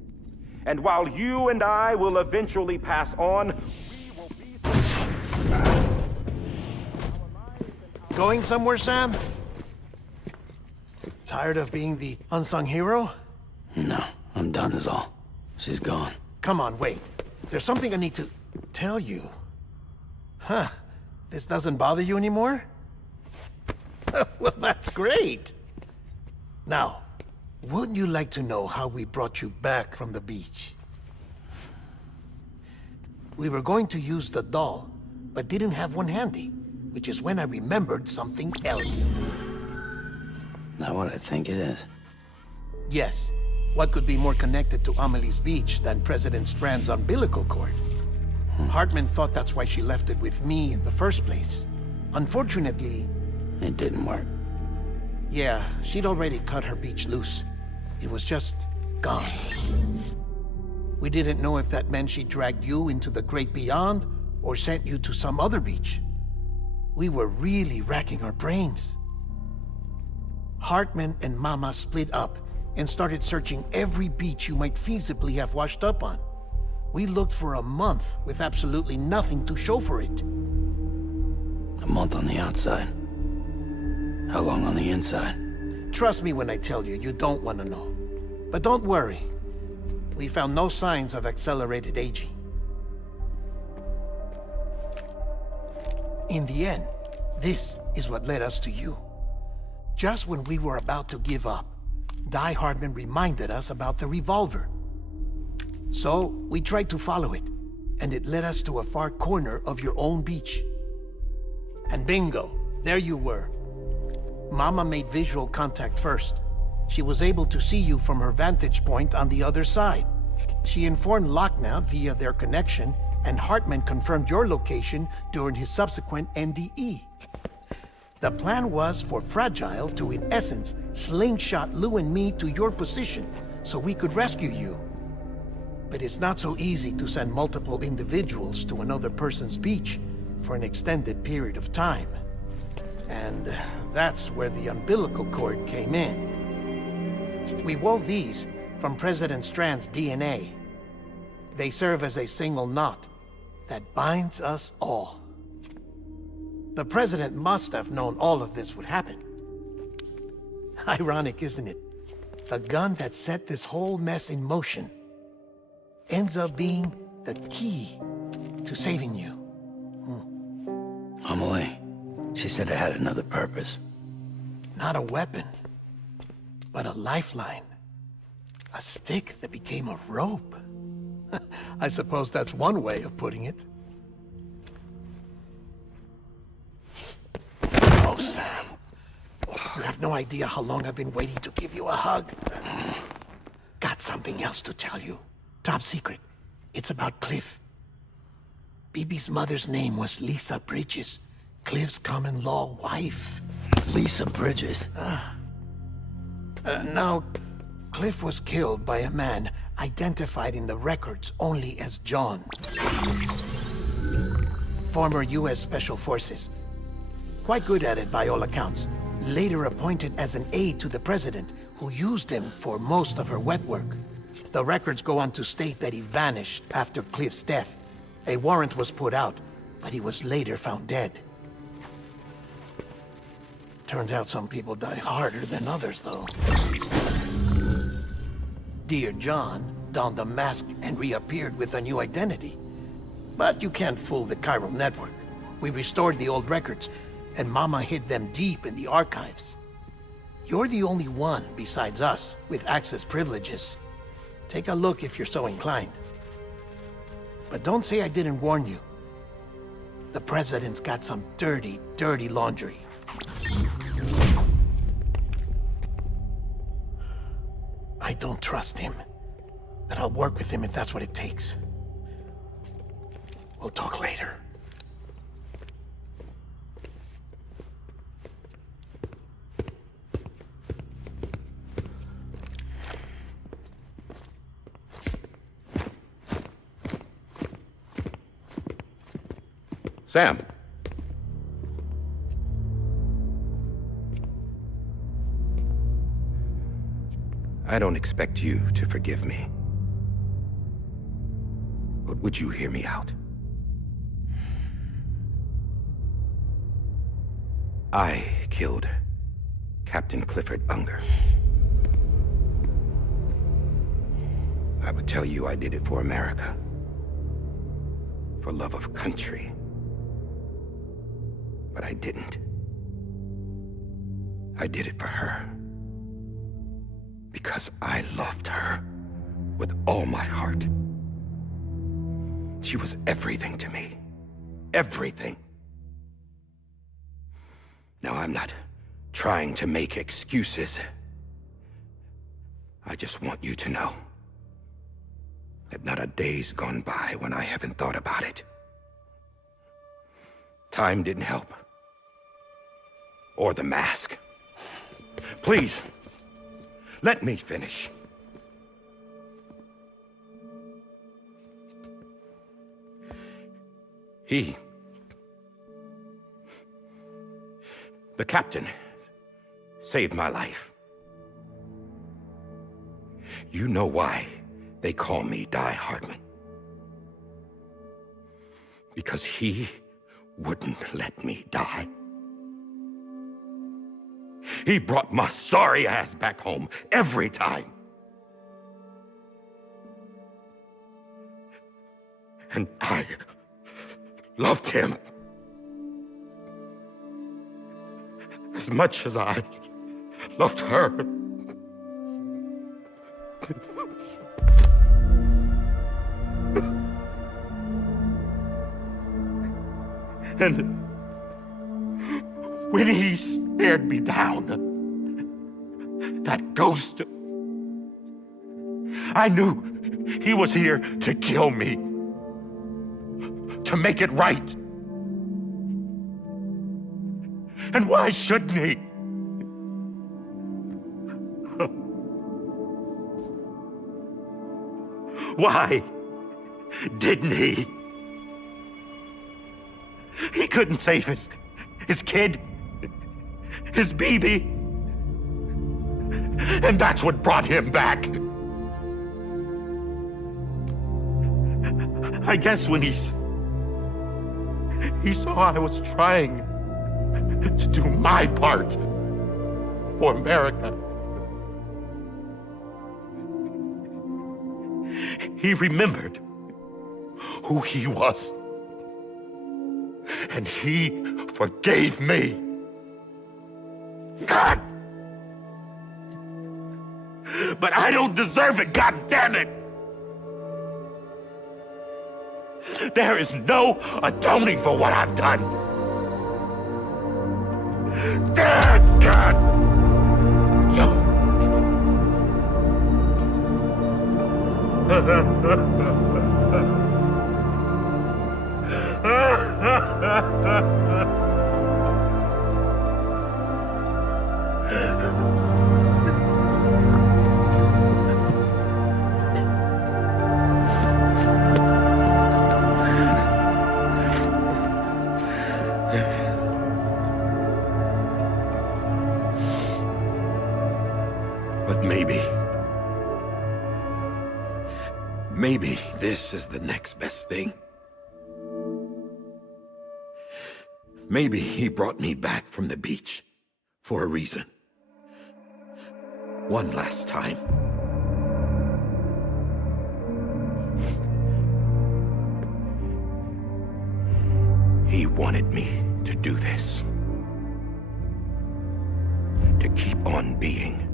And while you and I will eventually pass on, we will be... Going somewhere, Sam? Tired of being the unsung hero? No, I'm done is all. She's gone. Come on, wait. There's something I need to tell you. Huh. This doesn't bother you anymore? Well, that's great. Now, wouldn't you like to know how we brought you back from the beach? We were going to use the doll, but didn't have one handy, which is when I remembered something else. Not what I think it is. Yes. What could be more connected to Amelie's beach than President Strand's umbilical cord? Hartman thought that's why she left it with me in the first place. Unfortunately... It didn't work. Yeah, she'd already cut her beach loose. It was just gone. We didn't know if that meant she dragged you into the great beyond or sent you to some other beach. We were really racking our brains. Hartman and Mama split up and started searching every beach you might feasibly have washed up on. We looked for a month with absolutely nothing to show for it. A month on the outside. How long on the inside? Trust me when I tell you, you don't want to know. But don't worry. We found no signs of accelerated aging. In the end, this is what led us to you. Just when we were about to give up, Die Hardman reminded us about the revolver. So, we tried to follow it, and it led us to a far corner of your own beach. And bingo, there you were. Mama made visual contact first. She was able to see you from her vantage point on the other side. She informed Lochna via their connection, and Hartman confirmed your location during his subsequent NDE. The plan was for Fragile to, in essence, slingshot Lou and me to your position so we could rescue you. But it's not so easy to send multiple individuals to another person's beach for an extended period of time. And that's where the umbilical cord came in. We wove these from President Strand's DNA. They serve as a single knot that binds us all. The President must have known all of this would happen. Ironic, isn't it? The gun that set this whole mess in motion ends up being the key to saving you. Amelie, she said it had another purpose. Not a weapon, but a lifeline. A stick that became a rope. I suppose that's one way of putting it. Oh, Sam. You have no idea how long I've been waiting to give you a hug. Got something else to tell you. Top secret. It's about Cliff. BB's mother's name was Lisa Bridges, Cliff's common-law wife. Lisa Bridges? Now, Cliff was killed by a man identified in the records only as John. Former U.S. Special Forces. Quite good at it by all accounts. Later appointed as an aide to the president, who used him for most of her wet work. The records go on to state that he vanished after Cliff's death. A warrant was put out, but he was later found dead. Turns out some people die harder than others, though. Dear John donned a mask and reappeared with a new identity. But you can't fool the chiral network. We restored the old records, and Mama hid them deep in the archives. You're the only one besides us with access privileges. Take a look if you're so inclined. But don't say I didn't warn you. The President's got some dirty, dirty laundry. I don't trust him, but I'll work with him if that's what it takes. We'll talk later. Sam. I don't expect you to forgive me. But would you hear me out? I killed Captain Clifford Unger. I would tell you I did it for America. For love of country. But I didn't. I did it for her. Because I loved her with all my heart. She was everything to me. Everything. Now, I'm not trying to make excuses. I just want you to know that not a day's gone by when I haven't thought about it. Time didn't help. Or the mask. Please, let me finish. The captain, saved my life. You know why they call me Die Hardman. Because he wouldn't let me die. He brought my sorry ass back home every time. And I loved him as much as I loved her. And when he stared me down, that ghost, I knew he was here to kill me, to make it right. And why shouldn't he? Why didn't he? He couldn't save his kid, his baby. And that's what brought him back. I guess when he saw I was trying to do my part for America, he remembered who he was. And he forgave me. God! But I don't deserve it, God damn it! There is no atoning for what I've done. God! But maybe this is the next best thing. Maybe he brought me back from the beach for a reason. One last time. He wanted me to do this. keep on being,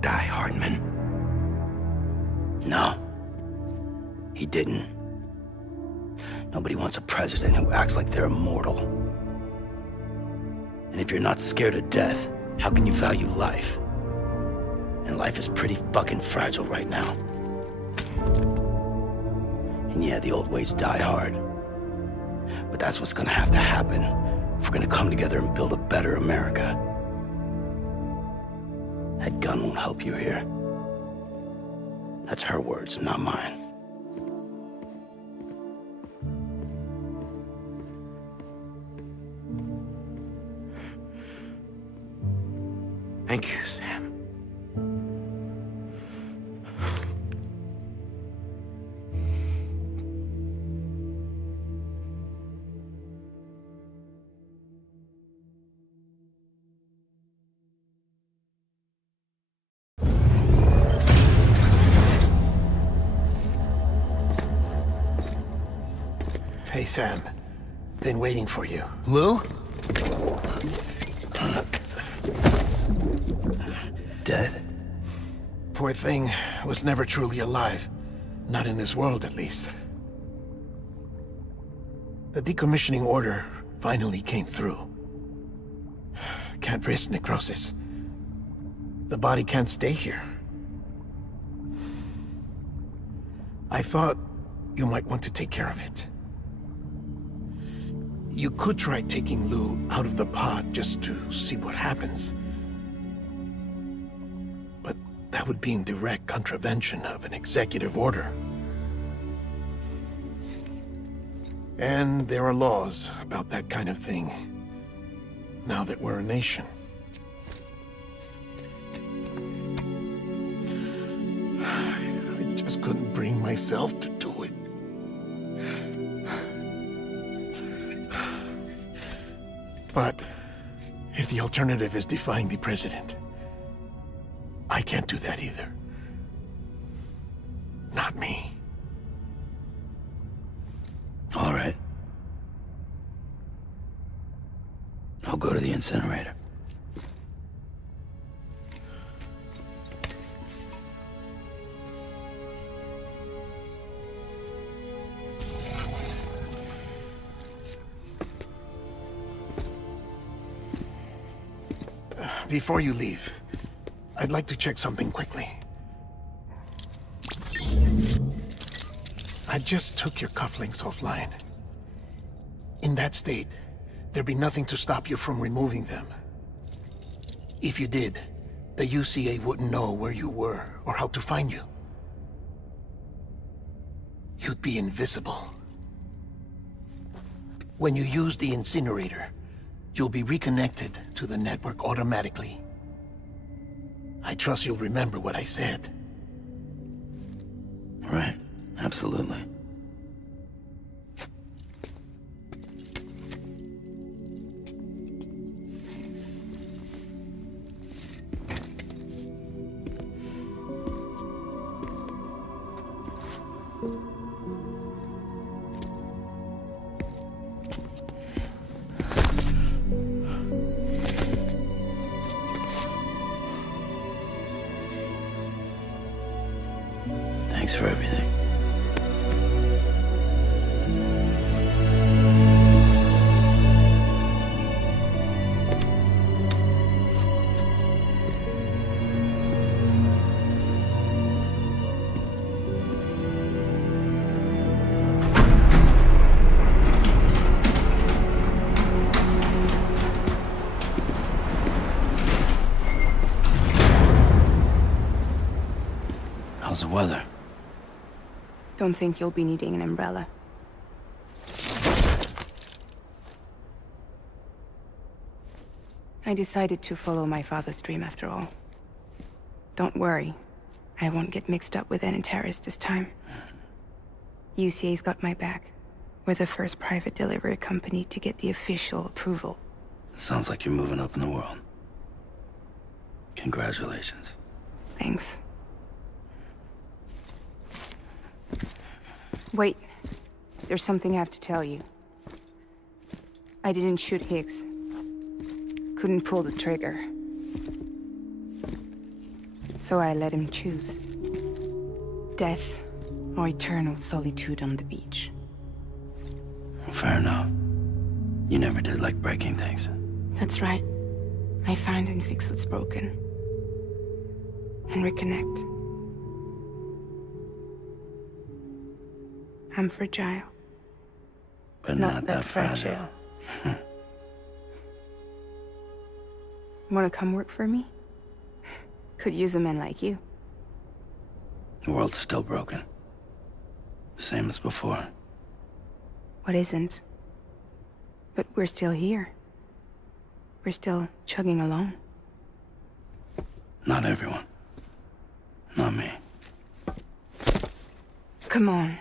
Die Hardman? No. He didn't. Nobody wants a president who acts like they're immortal. And if you're not scared of death, how can you value life? And life is pretty fucking fragile right now. And yeah, the old ways die hard. But that's what's gonna have to happen if we're gonna come together and build a better America. That gun won't help you here. That's her words, not mine. Thank you, Sam. Hey, Sam. Been waiting for you. Lou? Dead? Poor thing was never truly alive. Not in this world, at least. The decommissioning order finally came through. Can't risk necrosis. The body can't stay here. I thought you might want to take care of it. You could try taking Lou out of the pod just to see what happens. But that would be in direct contravention of an executive order. And there are laws about that kind of thing, now that we're a nation. I just couldn't bring myself to do it. But if the alternative is defying the president, I can't do that either. Not me. All right. I'll go to the incinerator. Before you leave, I'd like to check something quickly. I just took your cufflinks offline. In that state, there'd be nothing to stop you from removing them. If you did, the UCA wouldn't know where you were or how to find you. You'd be invisible. When you use the incinerator, you'll be reconnected to the network automatically. I trust you'll remember what I said. Right. Absolutely. Thanks for everything. How's the weather? Don't think you'll be needing an umbrella. I decided to follow my father's dream after all. Don't worry. I won't get mixed up with any terrorists this time. UCA's got my back. We're the first private delivery company to get the official approval. Sounds like you're moving up in the world. Congratulations. Thanks. Wait. There's something I have to tell you. I didn't shoot Higgs. Couldn't pull the trigger. So I let him choose. Death or eternal solitude on the beach. Fair enough. You never did like breaking things. That's right. I find and fix what's broken. And reconnect. I'm fragile. But not that fragile. Wanna come work for me? Could use a man like you. The world's still broken. Same as before. What isn't? But we're still here. We're still chugging along. Not everyone. Not me. Come on.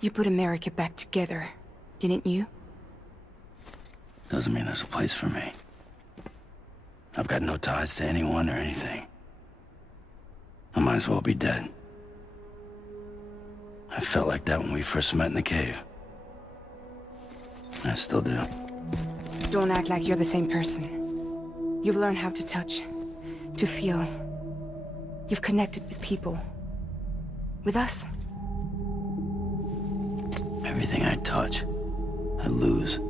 You put America back together, didn't you? Doesn't mean there's a place for me. I've got no ties to anyone or anything. I might as well be dead. I felt like that when we first met in the cave. I still do. Don't act like you're the same person. You've learned how to touch, to feel. You've connected with people. With us. Everything I touch, I lose.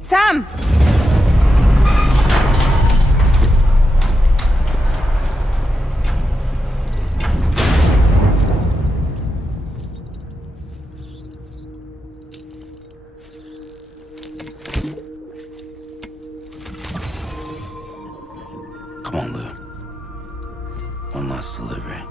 Sam! Come on, Lou. One last delivery.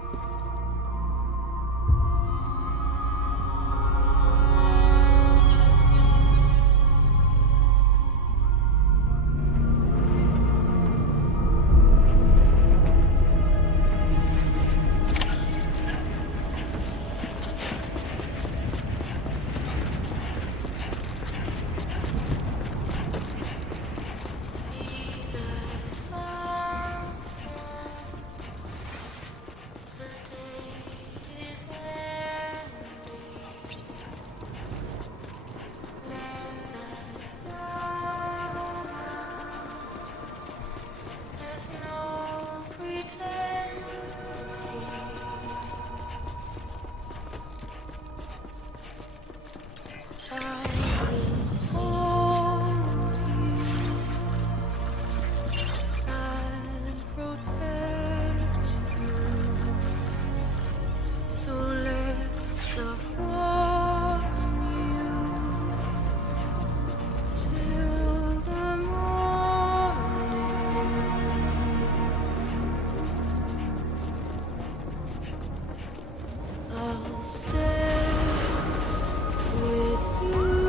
I'll stay with you.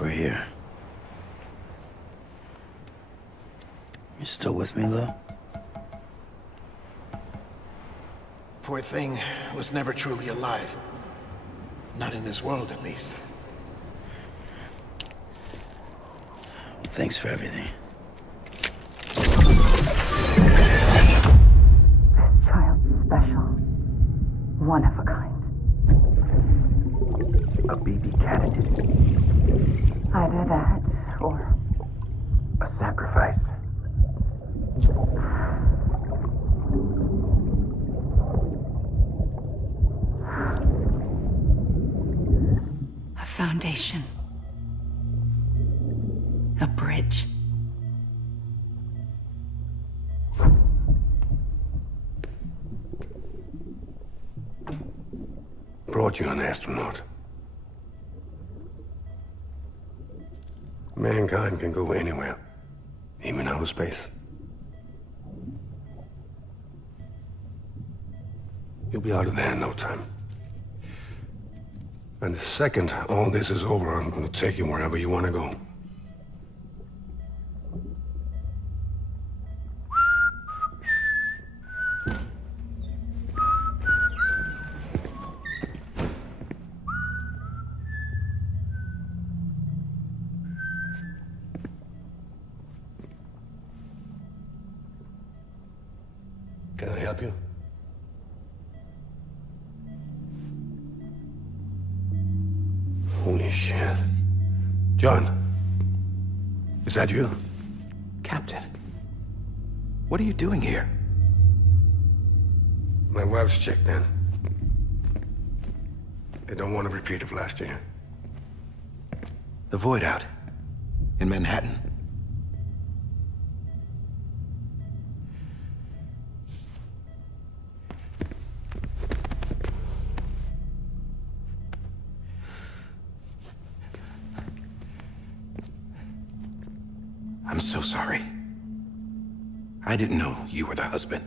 we're here. You still with me, though? Poor thing was never truly alive. Not in this world, at least. Thanks for everything. Child's special. One of a kind. A BB candidate. Either that, or... A sacrifice. A foundation. A bridge. Brought you an astronaut. Mankind can go anywhere, even outer space. You'll be out of there in no time. And the second all this is over, I'm gonna take you wherever you want to go. Can I help you? Holy shit. John, is that you? Captain, what are you doing here? My wife's checked in. They don't want a repeat of last year. The Void Out. In Manhattan. I'm so sorry. I didn't know you were the husband.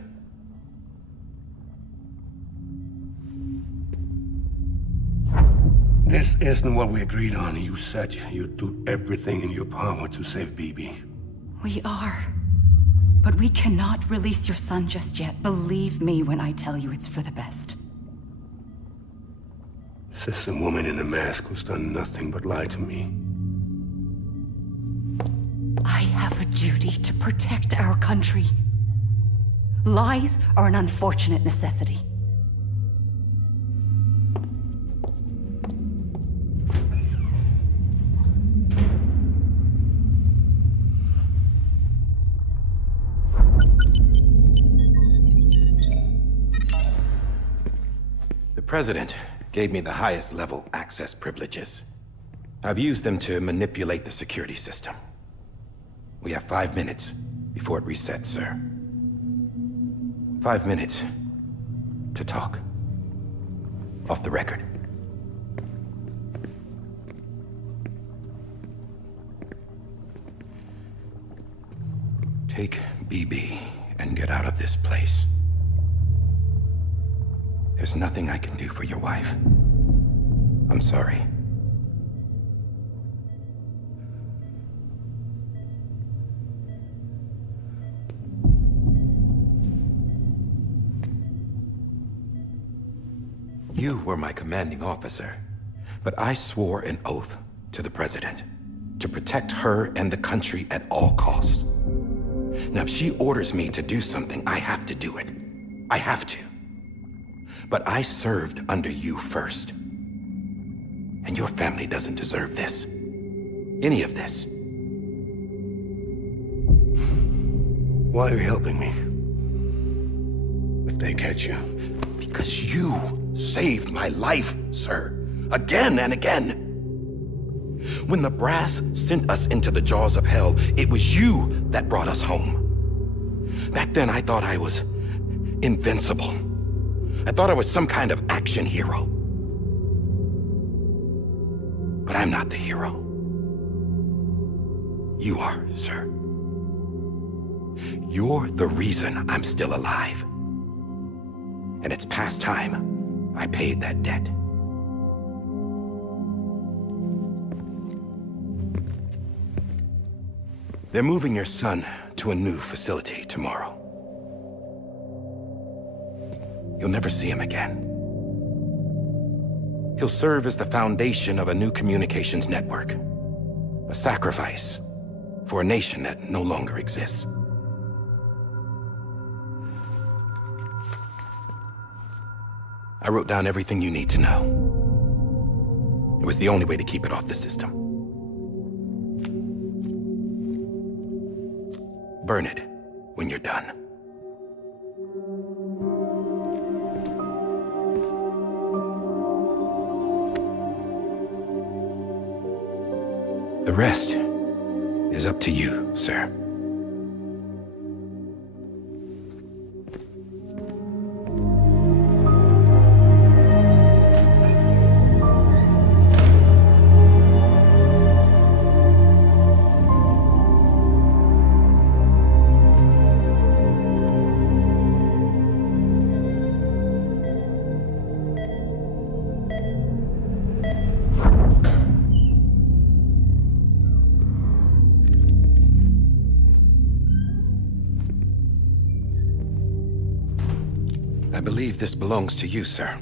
This isn't what we agreed on. You said you'd do everything in your power to save BB. We are. But we cannot release your son just yet. Believe me when I tell you it's for the best. This is a woman in a mask who's done nothing but lie to me. I have a duty to protect our country. Lies are an unfortunate necessity. The President gave me the highest level access privileges. I've used them to manipulate the security system. We have 5 minutes before it resets, sir. 5 minutes to talk. Off the record. Take BB and get out of this place. There's nothing I can do for your wife. I'm sorry. You were my commanding officer, but I swore an oath to the President to protect her and the country at all costs. Now, if she orders me to do something, I have to do it. I have to. But I served under you first. And your family doesn't deserve this. Any of this. Why are you helping me? If they catch you. Because you saved my life, sir. Again and again. When the brass sent us into the jaws of hell, it was you that brought us home. Back then, I thought I was invincible. I thought I was some kind of action hero. But I'm not the hero. You are, sir. You're the reason I'm still alive. And it's past time I paid that debt. They're moving your son to a new facility tomorrow. You'll never see him again. He'll serve as the foundation of a new communications network. A sacrifice for a nation that no longer exists. I wrote down everything you need to know. It was the only way to keep it off the system. Burn it when you're done. The rest is up to you, sir. I believe this belongs to you, sir.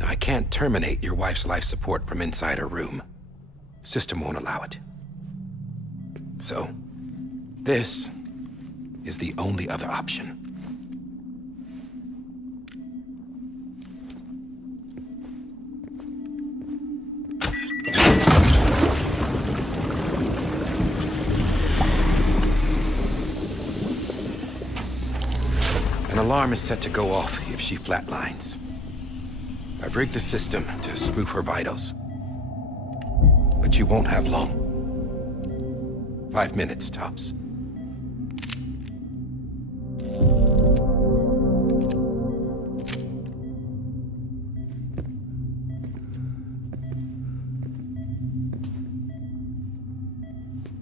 I can't terminate your wife's life support from inside her room. System won't allow it. So, this is the only other option. An alarm is set to go off if she flatlines. I've rigged the system to spoof her vitals. But you won't have long. 5 minutes, tops.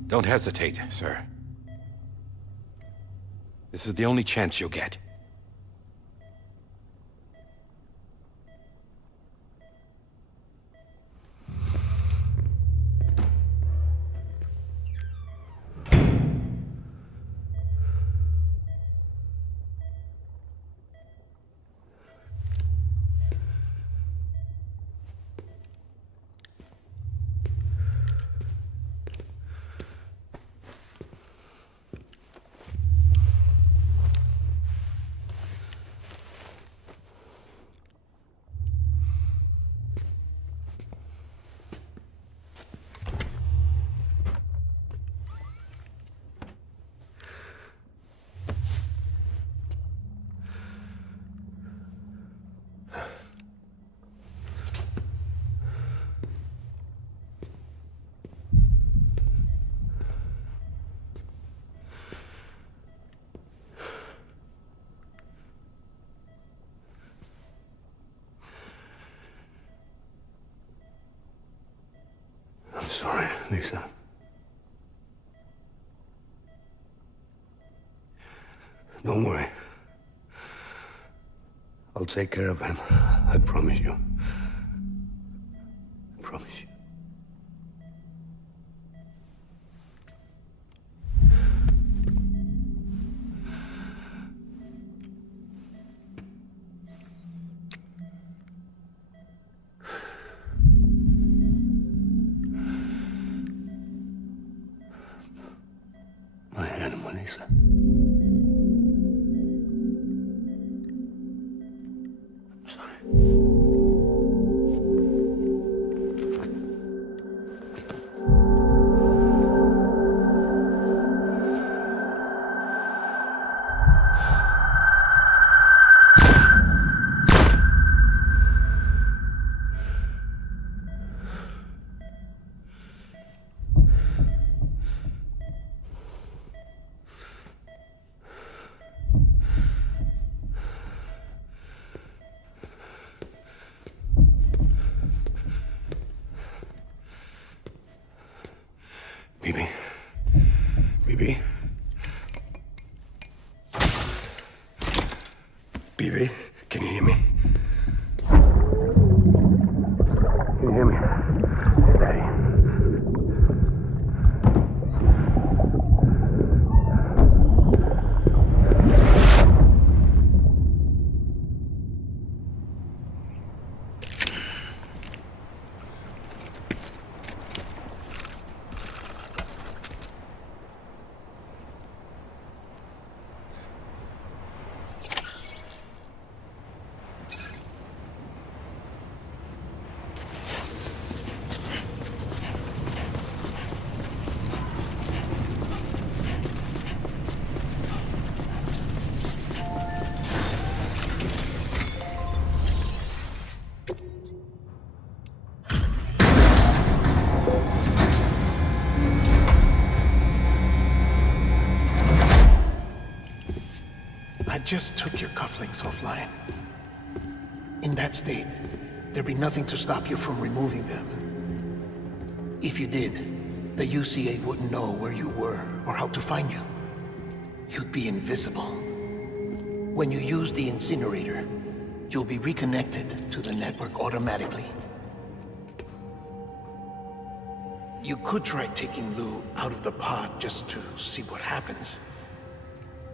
Don't hesitate, sir. This is the only chance you'll get. I'm sorry, Lisa. Don't worry. I'll take care of him. I promise you. I promise you. My animal, Lisa. I'm sorry. Bibi? Bibi? Bibi, can you hear me? Can you hear me? Daddy. just took your cufflinks offline. In that state, there'd be nothing to stop you from removing them. If you did, the UCA wouldn't know where you were or how to find you. You'd be invisible. When you use the incinerator, you'll be reconnected to the network automatically. You could try taking Lou out of the pod just to see what happens.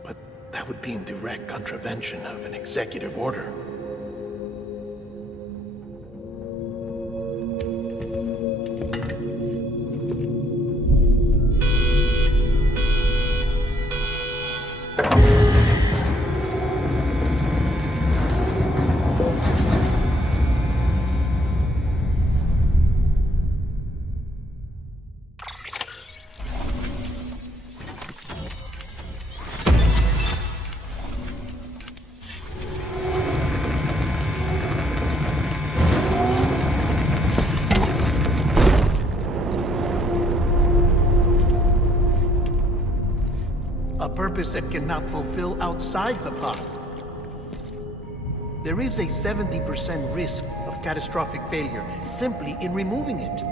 But that would be in direct contravention of an executive order. A purpose that cannot fulfill outside the pod. There is a 70% risk of catastrophic failure simply in removing it.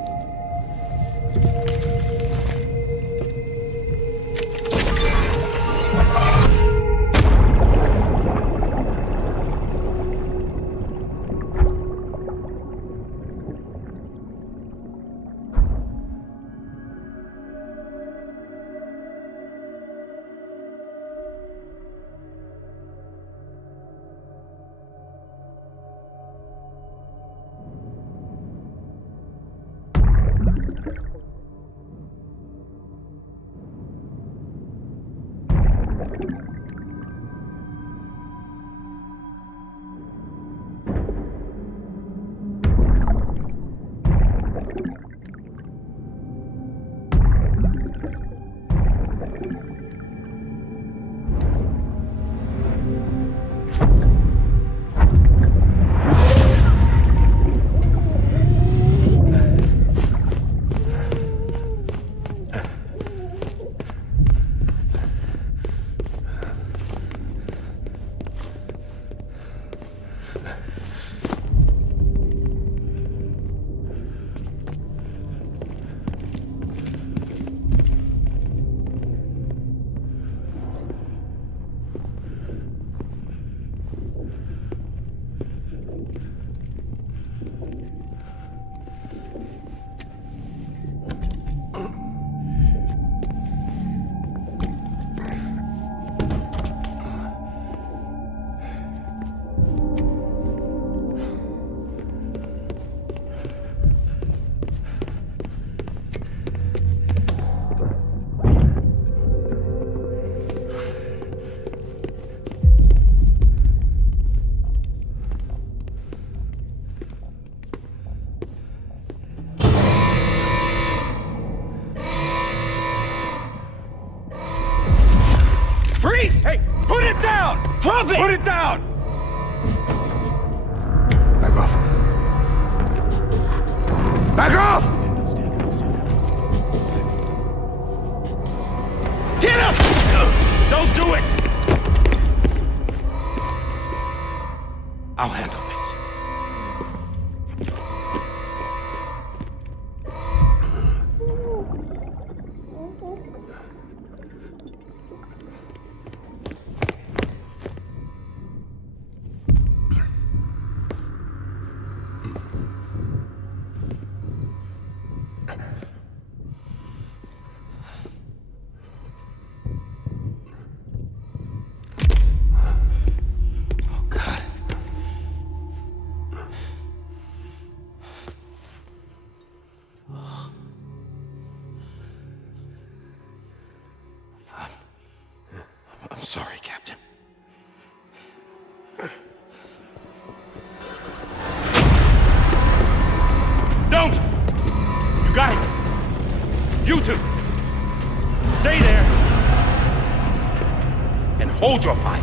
Hey, put it down! Drop it! Put it down! Back off. Back off! Get him! Don't do it! I'll handle this. I'm sorry, Captain. Don't! You got it! You two! Stay there! And hold your fire!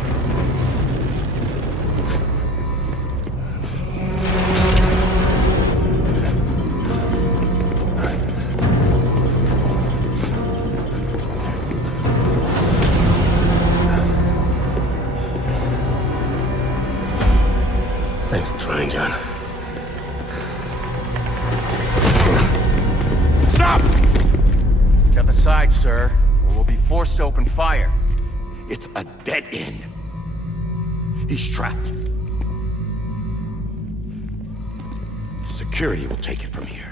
inside, sir, or we'll be forced to open fire. It's a dead end. He's trapped. Security will take it from here.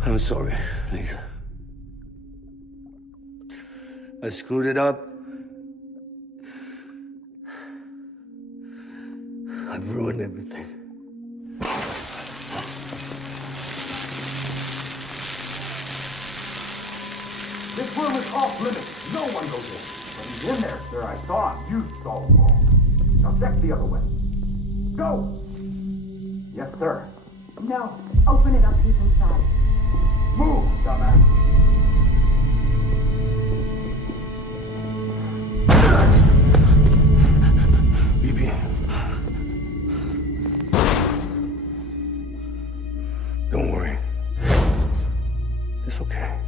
I'm sorry, Lisa. I screwed it up. I've ruined everything. This room is off limits. No one goes in. When he's in there, sir, I saw him. You saw him wrong. Now check the other way. Go! Yes, sir. No. Open it up. He's inside. Move, dumbass. BB. Don't worry. It's okay.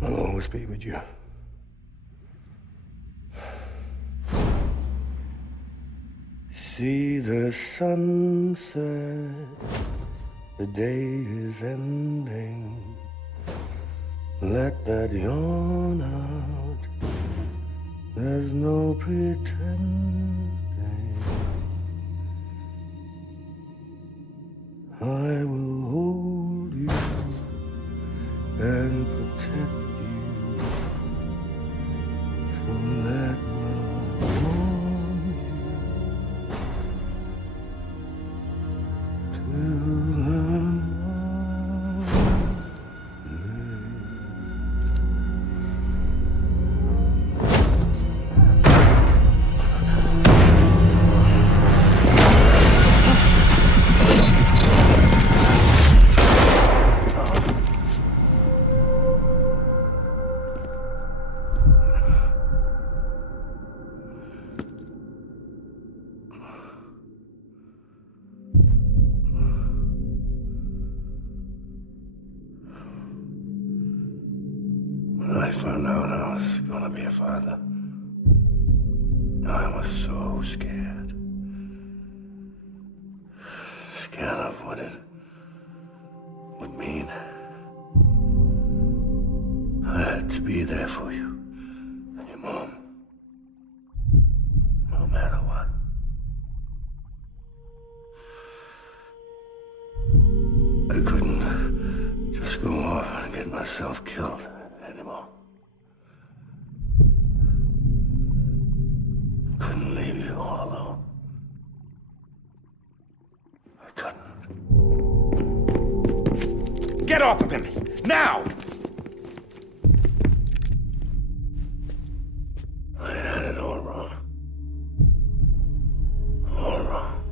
I'll always be with you. See the sunset, the day is ending. Let that yawn out, there's no pretending. I will hold you and protect you. So let love warm you till the morning. When I found out I was gonna be a father, I was so scared. Scared of what it would mean. I had to be there for you and your mom, no matter what. I couldn't just go off and get myself killed anymore. Couldn't leave you all alone. I couldn't. Get off of him! Now! I had it all wrong. All wrong.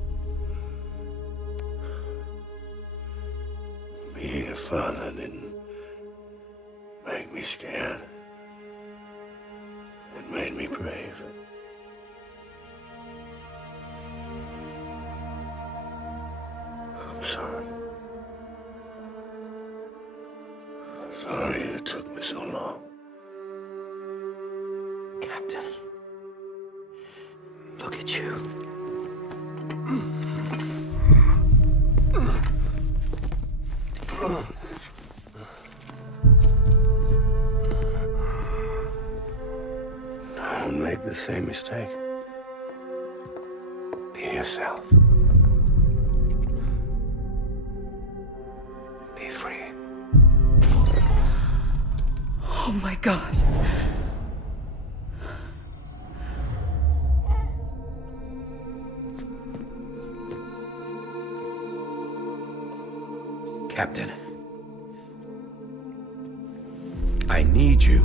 Being a father didn't make me scared. made me brave. I'm sorry. Sorry it took me so long. Captain, look at you. Don't make the same mistake. Be yourself. Be free. Oh my God. Captain, I need you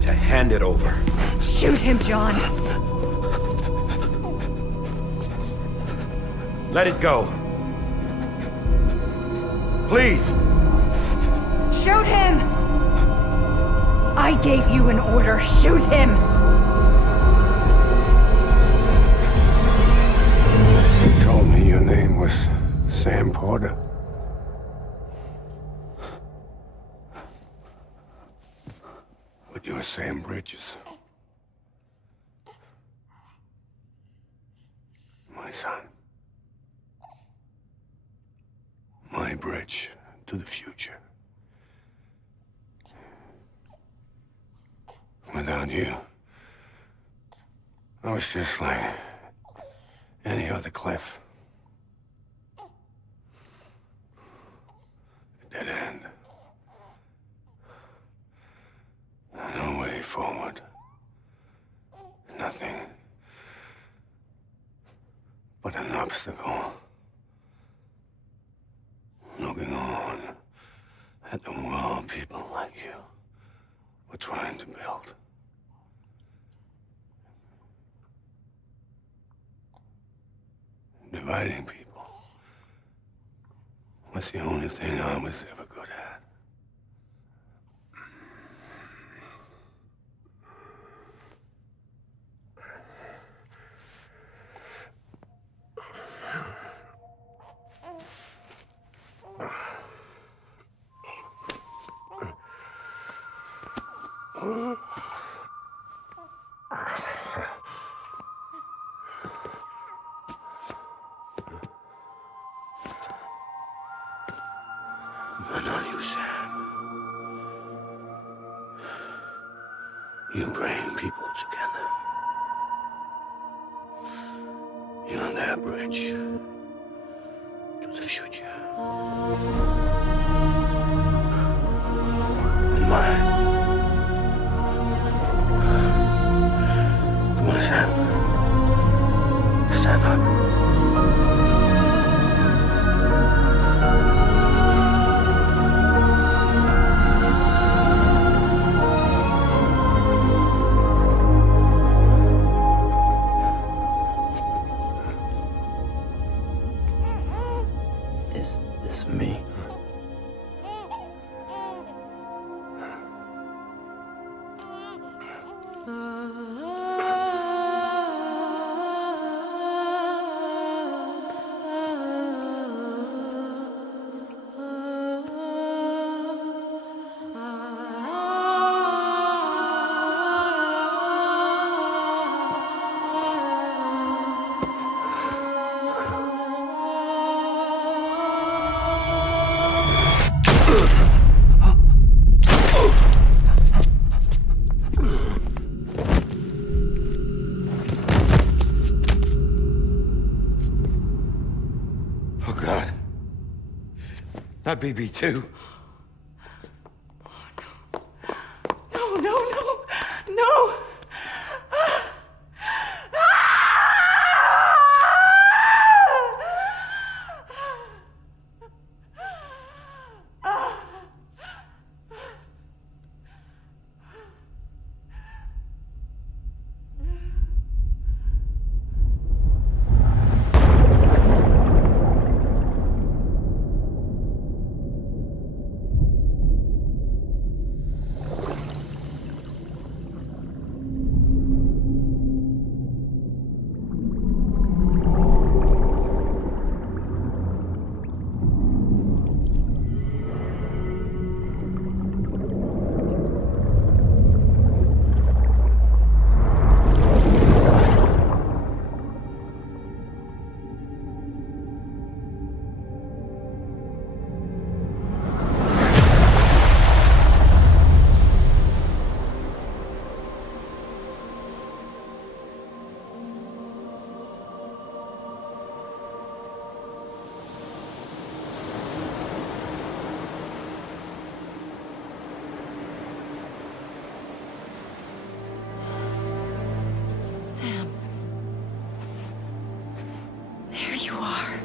to hand it over. Shoot him, John. Let it go. Please. Shoot him! I gave you an order. Shoot him! You told me your name was Sam Porter. But you're Sam Bridges. My son. My bridge to the future. Without you, I was just like any other Cliff. A dead end. No way forward. Nothing but an obstacle. Looking on at the world people like you were trying to build. Dividing people was the only thing I was ever good at. But not you, Sam. You bring people together. You're their bridge to the future. And mine. Come on, Sam. Stand up. Is this me? Oh, God. Not BB2. No, no, no, no! you are.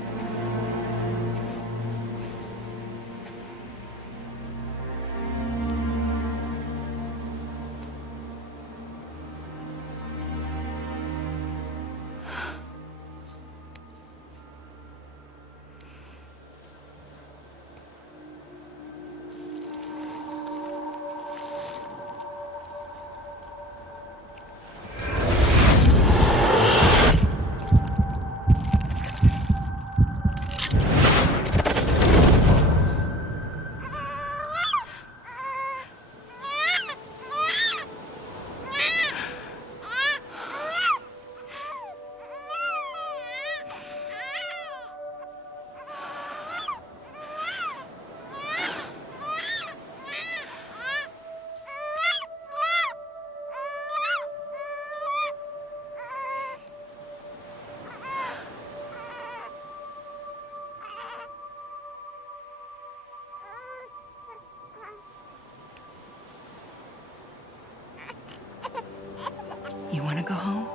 You want to go home?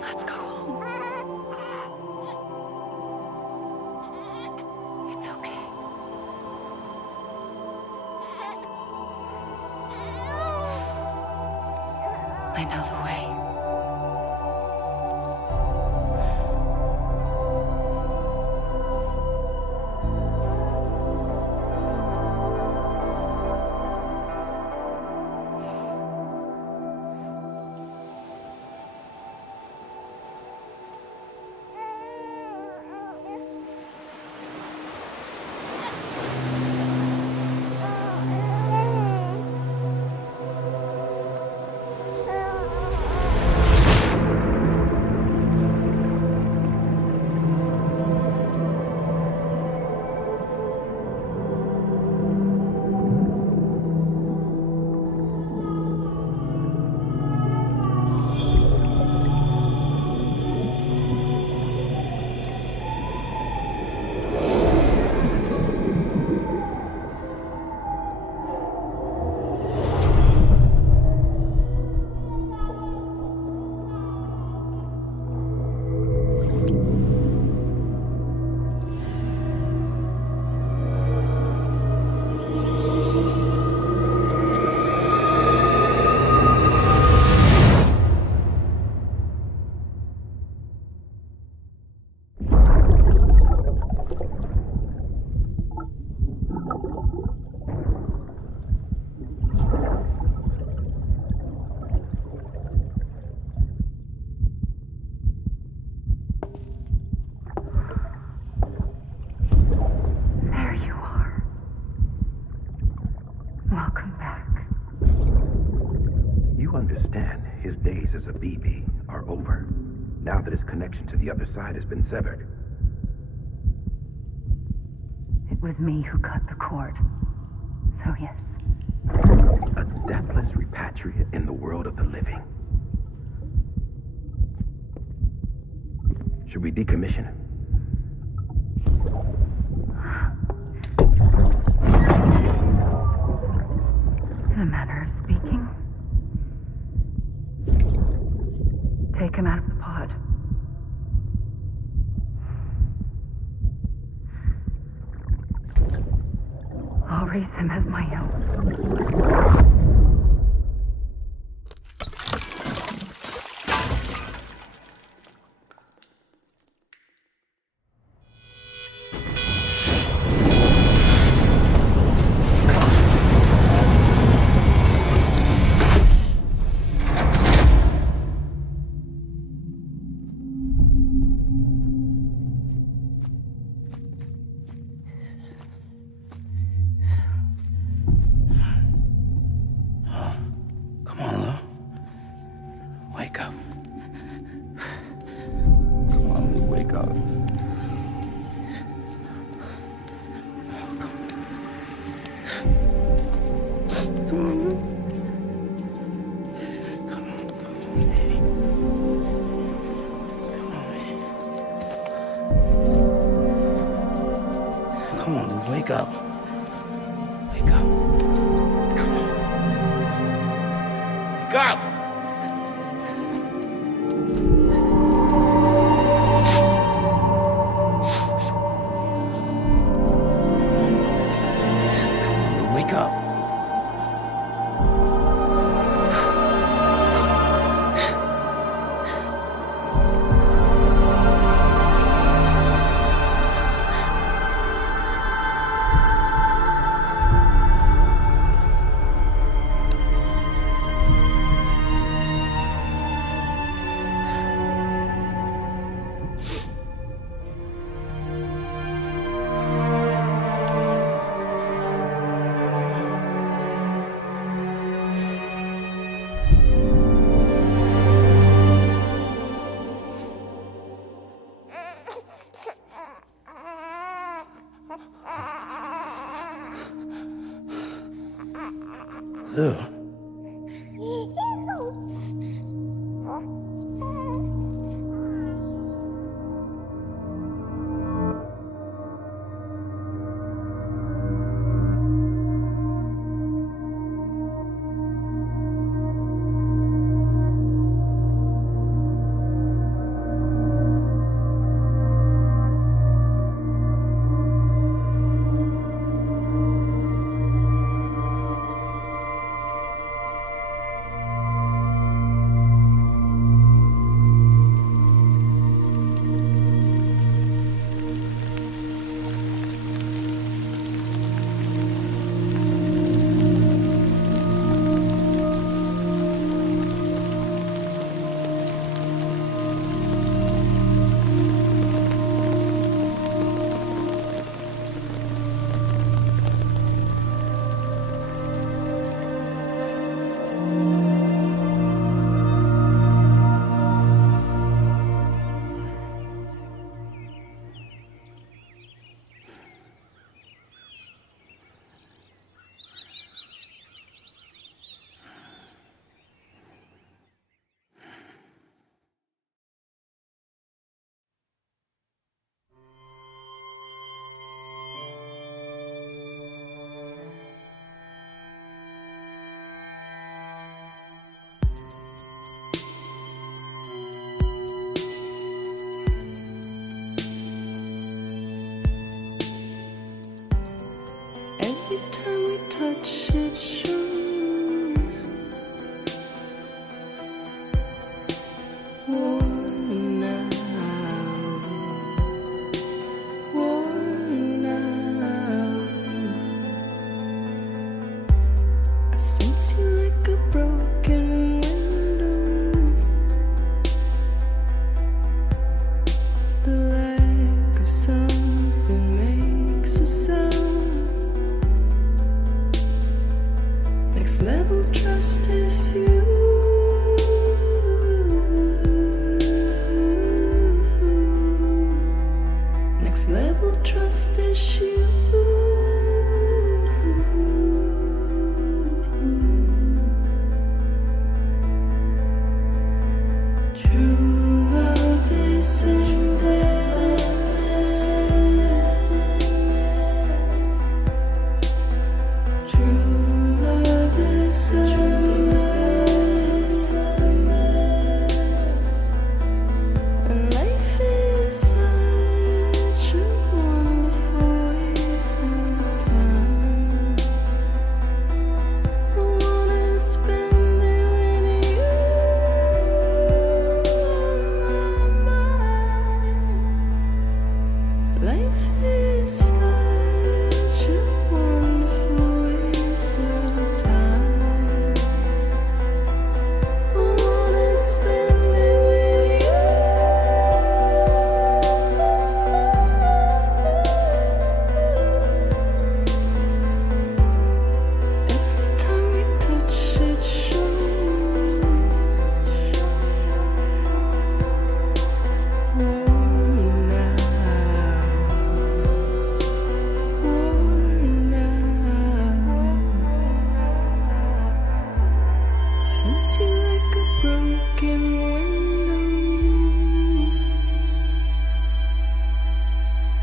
Let's go home. It's okay. I know the way. Now that his connection to the other side has been severed. It was me who cut the cord. So yes. A deathless repatriate in the world of the living. Should we decommission him? In a manner of speaking. Take him out of the pod. I'll raise him as my own. Wake up. Wake up. Come on. Wake up! Ew. Every time we touch it shows worn out, worn out. I sense you like a broken window. The lack of something makes a sound. Next level trust is you. Next level trust is you. True love is endless. True love is endless. And life is such a wonderful waste of time. I wanna spend it with you on my mind. Life is such a wonderful waste of time. I wanna spend it with you. Every time we touch it shows worn out, worn out. Sense you like a broken window.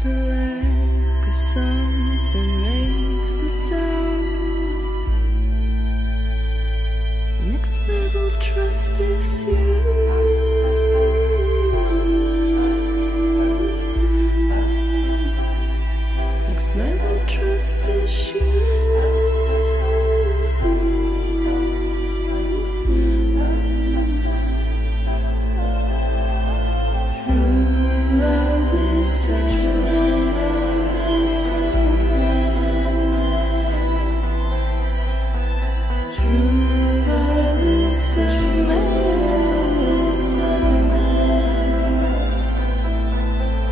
The lack of something makes the sound. Next level trust is you. Next level trust is you. True love is endless. True love is endless.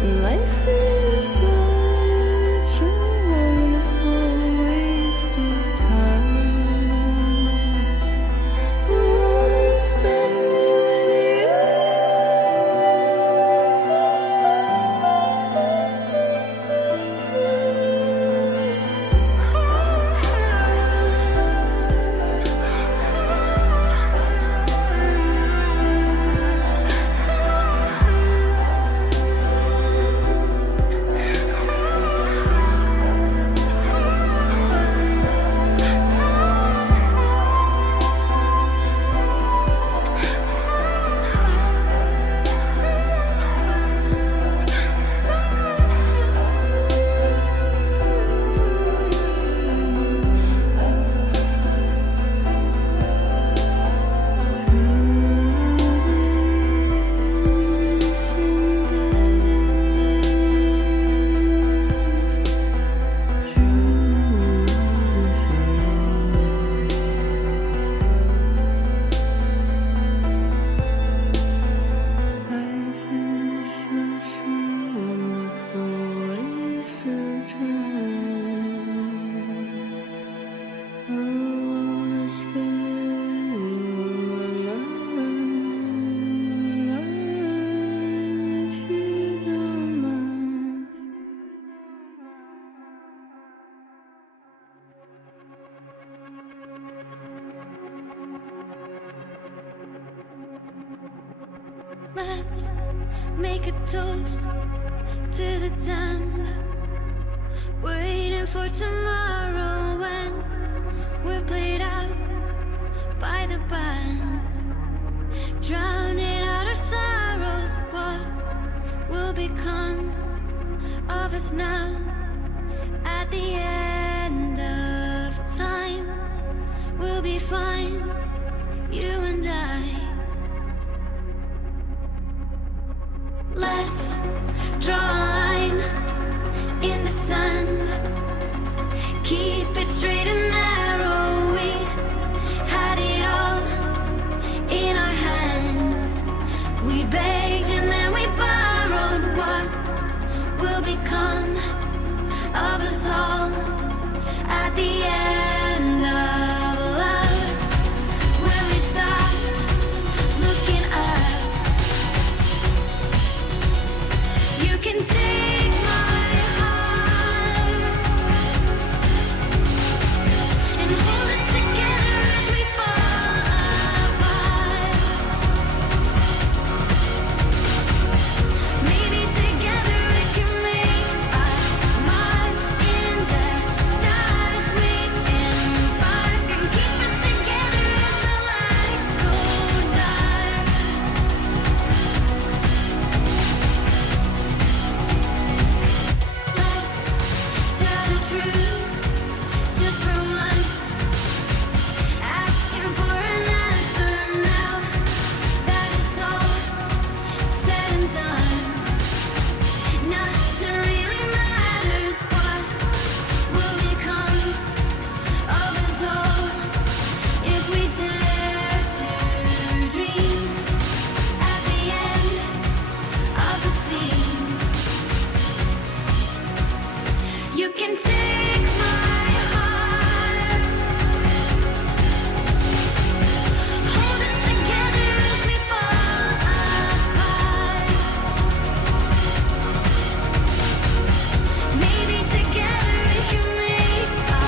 And life is such a wonderful way. Let's make a toast to the damned, waiting for tomorrow when we're played out by the band, drowning out our sorrows. What will become of us now at the end of time? We'll be fine, you and I. Let's draw a line in the sand, keep it straight and narrow. We had it all in our hands. We begged and then we borrowed. What will become of us all at the end of love? When we stopped looking up, you can take my heart and hold it together as we fall apart. Maybe together we can make a mark in the stars. We embark and keep us together as the lights go dark. Let's tell the truth just for once, asking for an answer now that it's all said and done. Nothing really matters. What will become of us all if we dare to dream at the end of the scene? You can take my heart, hold it together as we fall apart. Maybe together we can make a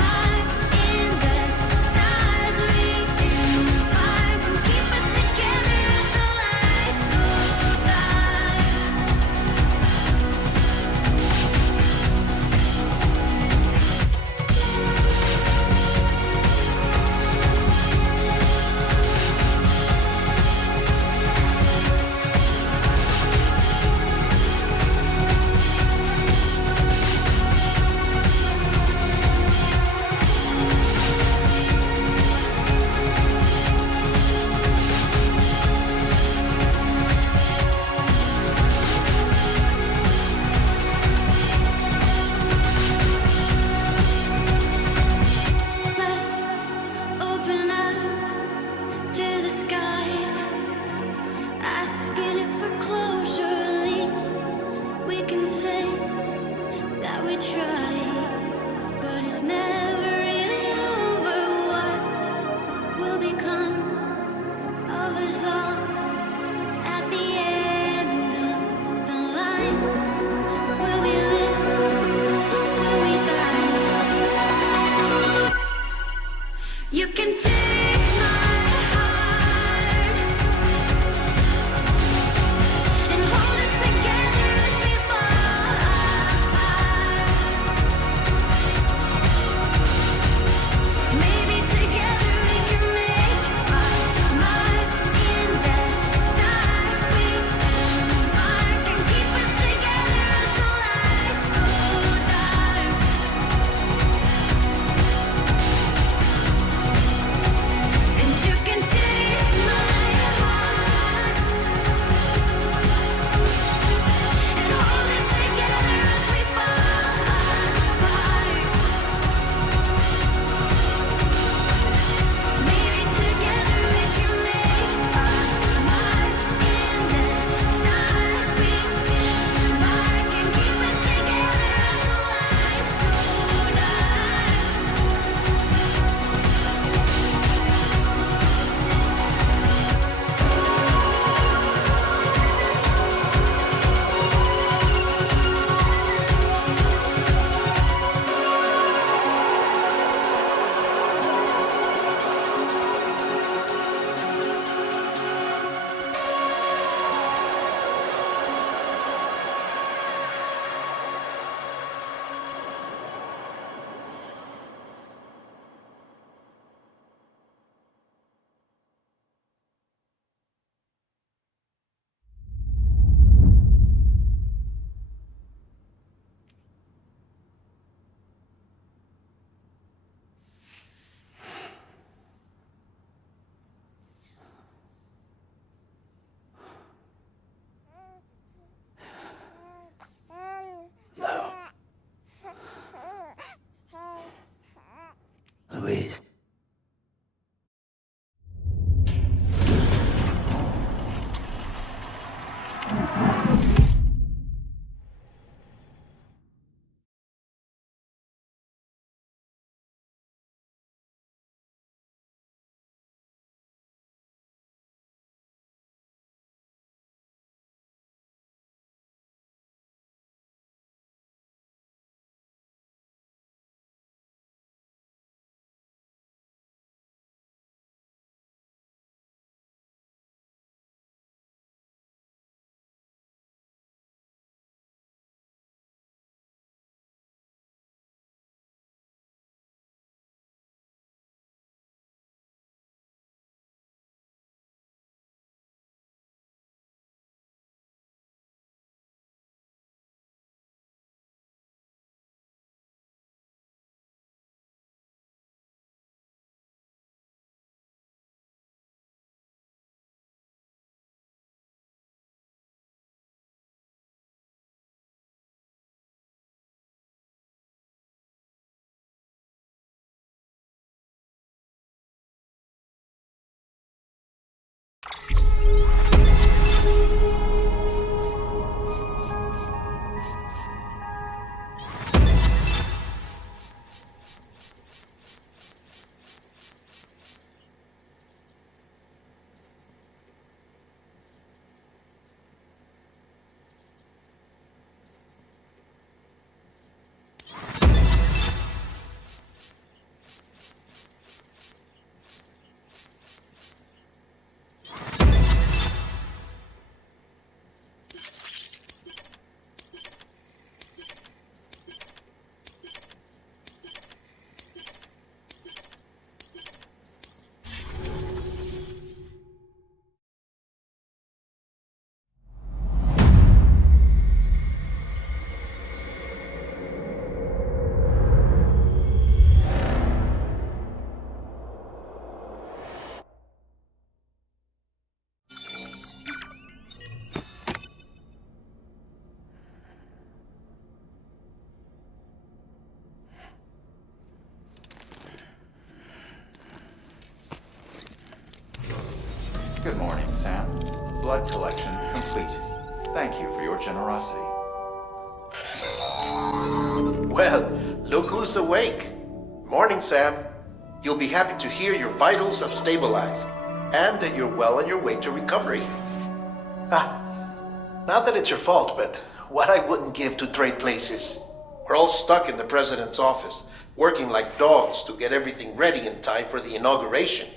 mark in the stars. We embark and keep us together as the lights go dark. Let's open up to the sky, asking it for closure. At least we can say that we tried, but it's never really over. What will become of us all at the end of the line? Will we live? Will we die? You can take my heart and hold it together as we fall apart. Maybe together we can make a mark in the stars. We embark and keep us together as the lights go dark. Please. Good morning, Sam. Blood collection complete. Thank you for your generosity. Well, look who's awake. Morning, Sam. You'll be happy to hear your vitals have stabilized, and that you're well on your way to recovery. Not that it's your fault, but what I wouldn't give to trade places. We're all stuck in the president's office, working like dogs to get everything ready in time for the inauguration.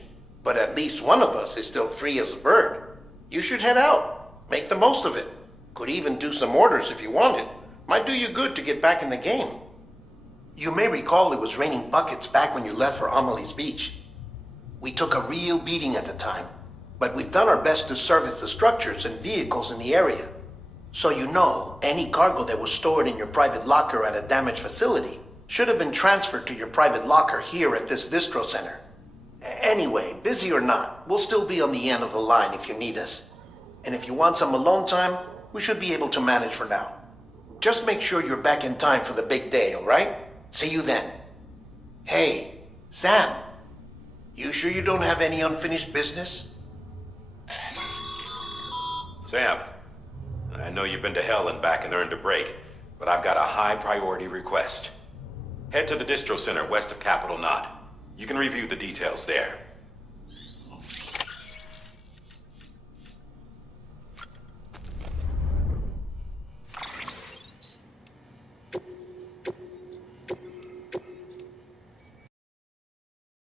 But at least one of us is still free as a bird. You should head out. Make the most of it. Could even do some orders if you wanted. Might do you good to get back in the game. You may recall it was raining buckets back when you left for Amelie's Beach. We took a real beating at the time, but we've done our best to service the structures and vehicles in the area. So you know, any cargo that was stored in your private locker at a damaged facility should have been transferred to your private locker here at this distro center. Anyway, busy or not, we'll still be on the end of the line if you need us. And if you want some alone time, we should be able to manage for now. Just make sure you're back in time for the big day, all right? See you then. Hey, Sam, you sure you don't have any unfinished business? Sam, I know you've been to hell and back and earned a break, but I've got a high priority request. Head to the distro center west of Capitol Knot. You can review the details there.